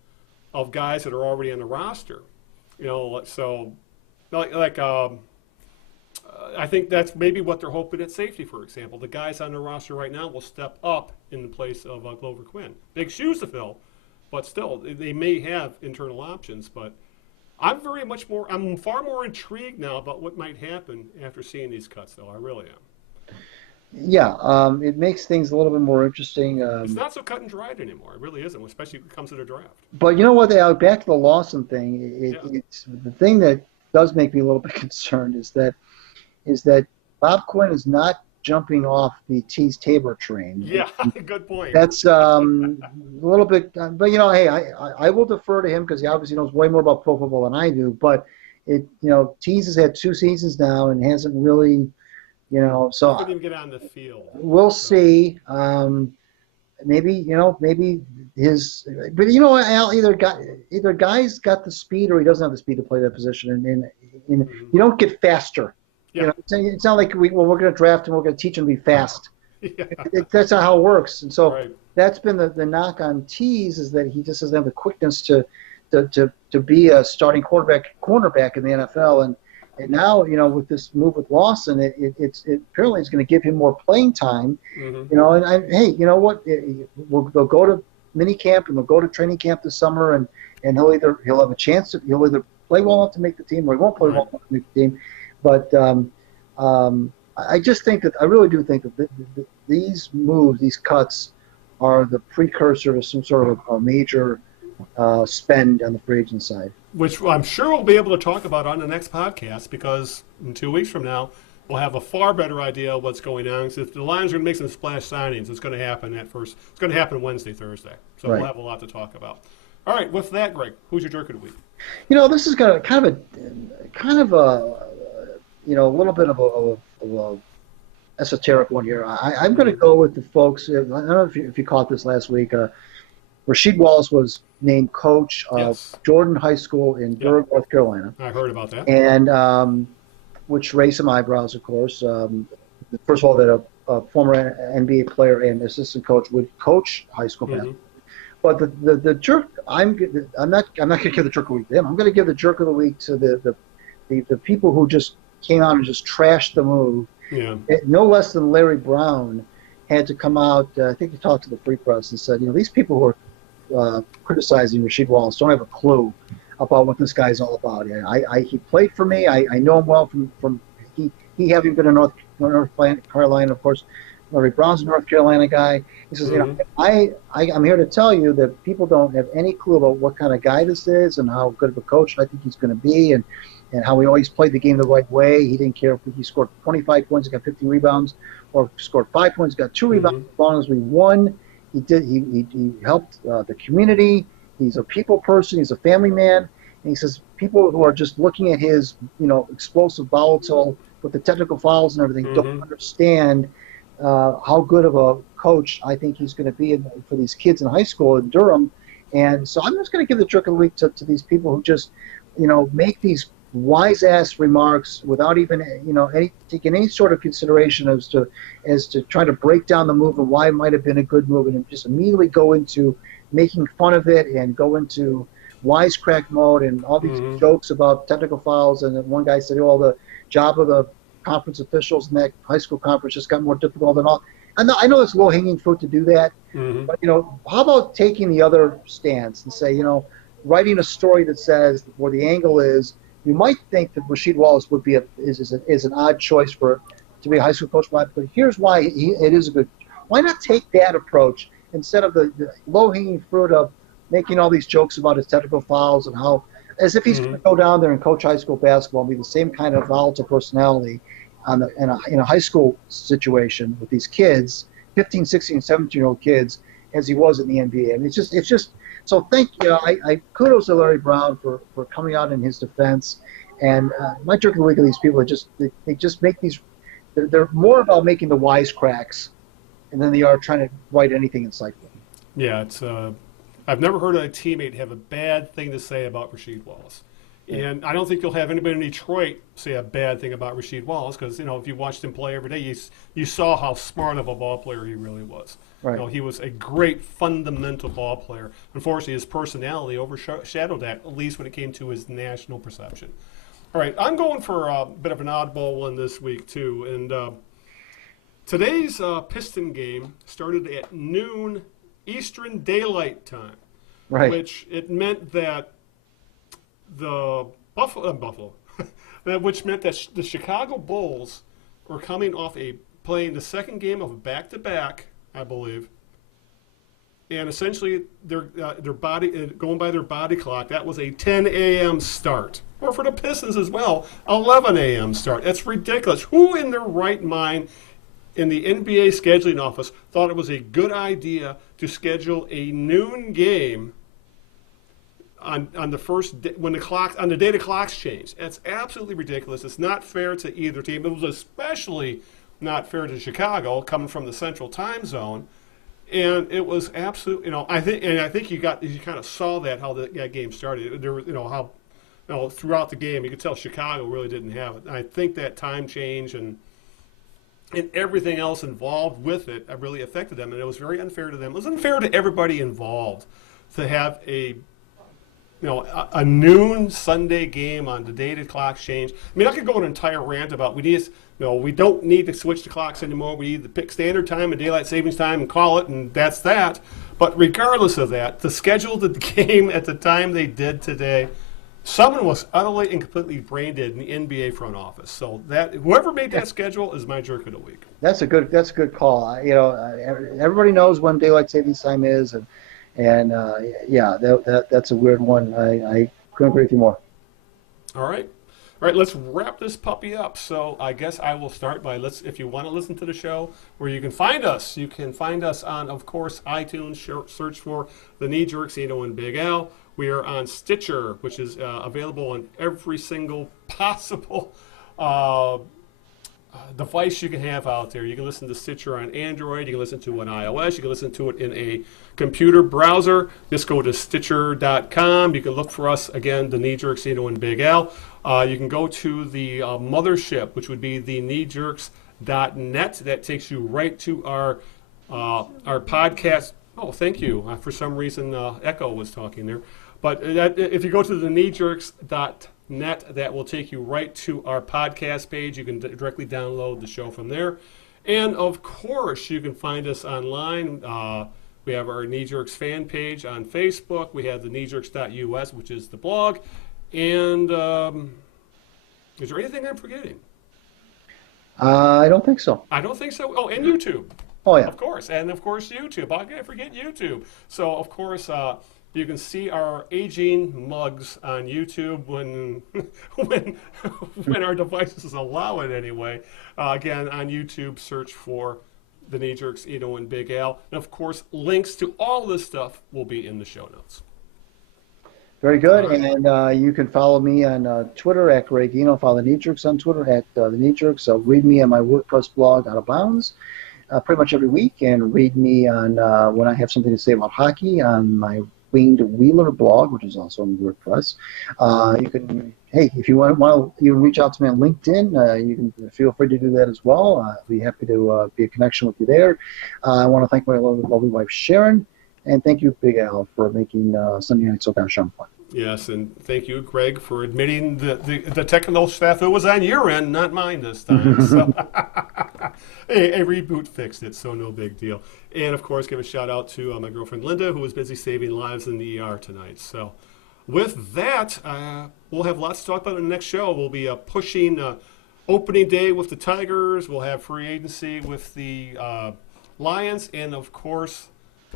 of guys that are already on the roster. So I think that's maybe what they're hoping at safety, for example. The guys on the roster right now will step up in the place of Glover Quinn. Big shoes to fill, but still, they may have internal options. But I'm far more intrigued now about what might happen after seeing these cuts, though. I really am. Yeah, it makes things a little bit more interesting. It's not so cut and dried anymore. It really isn't, especially when it comes to the draft. But you know what? Back to the Lawson thing. It's the thing that does make me a little bit concerned is that Bob Quinn is not jumping off the Tease Tabor train. Yeah, good point. That's a little bit. But hey, I will defer to him because he obviously knows way more about pro football than I do. But Tease has had 2 seasons now and hasn't really. So couldn't even get on the field. We'll see. Maybe his. But Al, either guy's got the speed or he doesn't have the speed to play that position, and you don't get faster. Yeah. It's not like we're going to draft him. We're going to teach him to be fast. Yeah. That's not how it works. And so right. That's been the knock on Tease is that he just doesn't have the quickness to be a starting cornerback in the NFL. And now, with this move with Lawson, it apparently is going to give him more playing time. Mm-hmm. And hey, you know what? They'll go to mini camp and they'll go to training camp this summer, and he'll have a chance he'll either play well enough to make the team or he won't play well enough to make the team. But I just think I really do think that these moves, these cuts, are the precursor to some sort of a major spend on the free agent side. Which I'm sure we'll be able to talk about on the next podcast, because in 2 weeks from now, we'll have a far better idea of what's going on. So if the Lions are going to make some splash signings, it's going to happen it's going to happen Wednesday, Thursday. So We'll have a lot to talk about. All right, with that, Greg, who's your jerk of the week? This is kind of a little bit of a esoteric one here. I'm going to go with the folks. I don't know if you caught this last week. Rasheed Wallace was named coach of Jordan High School in Durham, North Carolina. I heard about that. And which raised some eyebrows, of course. First of all, that a former NBA player and assistant coach would coach high school basketball. But the jerk, I'm not going to give the jerk of the week to him. I'm going to give the jerk of the week to the people who just came out and just trashed the move. Yeah. No less than Larry Brown had to come out. I think he talked to the Free Press and said, these people who are criticizing Rasheed Wallace don't have a clue about what this guy's all about. He played for me. I know him well from he having been in North Carolina, of course. Larry Brown's a North Carolina guy. He says, I'm here to tell you that people don't have any clue about what kind of guy this is and how good of a coach I think he's going to be, and how he always played the game the right way. He didn't care if he scored 25 points and got 15 rebounds, or scored 5 points, got 2 rebounds. As long as we won, he helped the community. He's a people person. He's a family man. And he says people who are just looking at his, explosive, volatile, with the technical fouls and everything, don't understand how good of a coach I think he's going to be for these kids in high school in Durham. And so I'm just going to give the jerk of the week to these people who just, make these wise-ass remarks without even, taking any sort of consideration as to trying to break down the move and why it might have been a good move, and just immediately go into making fun of it and go into wisecrack mode and all these jokes about technical fouls. And then one guy said, the job of the conference officials in that high school conference just got more difficult and all. I know it's low-hanging fruit to do that, but, how about taking the other stance and say, writing a story that says, where the angle is, You might think that Rasheed Wallace would be is an odd choice to be a high school coach, but here's why it is a good. Why not take that approach instead of the low-hanging fruit of making all these jokes about his technical fouls and how, as if he's going to go down there and coach high school basketball and be the same kind of volatile personality in a high school situation with these kids, 15, 16, 17-year-old kids, as he was in the NBA. I mean, it's just. So I kudos to Larry Brown for coming out in his defense. And my jerk of the week of these people they just make these. They're more about making the wisecracks, and than they are trying to write anything insightful. Yeah, it's. I've never heard a teammate have a bad thing to say about Rasheed Wallace. And I don't think you'll have anybody in Detroit say a bad thing about Rasheed Wallace because, if you watched him play every day, you saw how smart of a ball player he really was. Right. He was a great fundamental ball player. Unfortunately, his personality overshadowed that, at least when it came to his national perception. All right, I'm going for a bit of an oddball one this week, too. And today's Piston game started at noon Eastern Daylight Time, Right. which it meant that the which meant that the Chicago Bulls were coming off playing the second game of a back-to-back, I believe, and essentially their body going by their body clock. That was a 10 a.m. start, or for the Pistons as well, 11 a.m. start. That's ridiculous. Who in their right mind in the NBA scheduling office thought it was a good idea to schedule a noon game on the first day, on the day the clocks changed? That's absolutely ridiculous. It's not fair to either team. It was especially not fair to Chicago, coming from the Central Time Zone, and it was absolutely. I think you kind of saw how that game started. There was how throughout the game you could tell Chicago really didn't have it. And I think that time change and everything else involved with it really affected them, and it was very unfair to them. It was unfair to everybody involved to have a noon Sunday game on the day the clocks change. I mean, I could go an entire rant about we don't need to switch the clocks anymore. We need to pick standard time and daylight savings time and call it, and that's that. But regardless of that, to schedule the game at the time they did today, someone was utterly and completely brain dead in the NBA front office. So that whoever made that schedule is my jerk of the week. That's a good call. Everybody knows when daylight savings time is, and that's a weird one. I couldn't agree with you more. All right, let's wrap this puppy up. So I guess I will start by if you want to listen to the show, where you can find us on, of course, iTunes. Search for the Knee Jerks, Eno and Big Al. We are on Stitcher, which is available on every single possible device you can have out there. You can listen to Stitcher on Android. You can listen to it on iOS. You can listen to it in a computer browser. Just go to Stitcher.com. You can look for us, again, the Knee Jerks, Eno and Big Al. You can go to the mothership, which would be the kneejerks.net. That takes you right to our podcast. Oh, thank you. For some reason, Echo was talking there. But if you go to the kneejerks.net, that will take you right to our podcast page. You can directly download the show from there. And, of course, you can find us online. We have our Knee Jerks fan page on Facebook. We have the kneejerks.us, which is the blog. And is there anything I'm forgetting? I don't think so. I don't think so. Oh, and YouTube. Oh, yeah. Of course. And, of course, YouTube. How can I forget YouTube? So, of course, you can see our aging mugs on YouTube when our devices allow it anyway. Again, on YouTube, search for the Knee Jerks, Eno and Big Al. And, of course, links to all this stuff will be in the show notes. Very good. And you can follow me on Twitter at Greg Eno. Follow the Knee Jerks on Twitter at the Knee Jerks. Read me on my WordPress blog, Out of Bounds, pretty much every week. And read me on when I have something to say about hockey on my Winged Wheeler blog, which is also on WordPress. You can, if you want to, you can reach out to me on LinkedIn. You can feel free to do that as well. I'd be happy to be a connection with you there. I want to thank my lovely wife Sharon, and thank you, Big Al, for making Sunday Night SoCal Show fun. Yes, and thank you, Greg, for admitting the technical staff. It was on your end, not mine this time. So a reboot fixed it, so no big deal. And, of course, give a shout-out to my girlfriend Linda, who was busy saving lives in the ER tonight. So with that, we'll have lots to talk about in the next show. We'll be pushing opening day with the Tigers. We'll have free agency with the Lions. And, of course,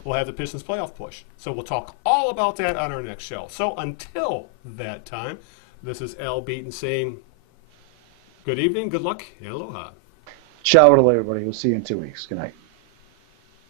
we'll have the Pistons playoff push. So we'll talk all about that on our next show. So until that time, this is Al Beaton saying good evening, good luck, and aloha. Ciao, everybody. We'll see you in 2 weeks. Good night.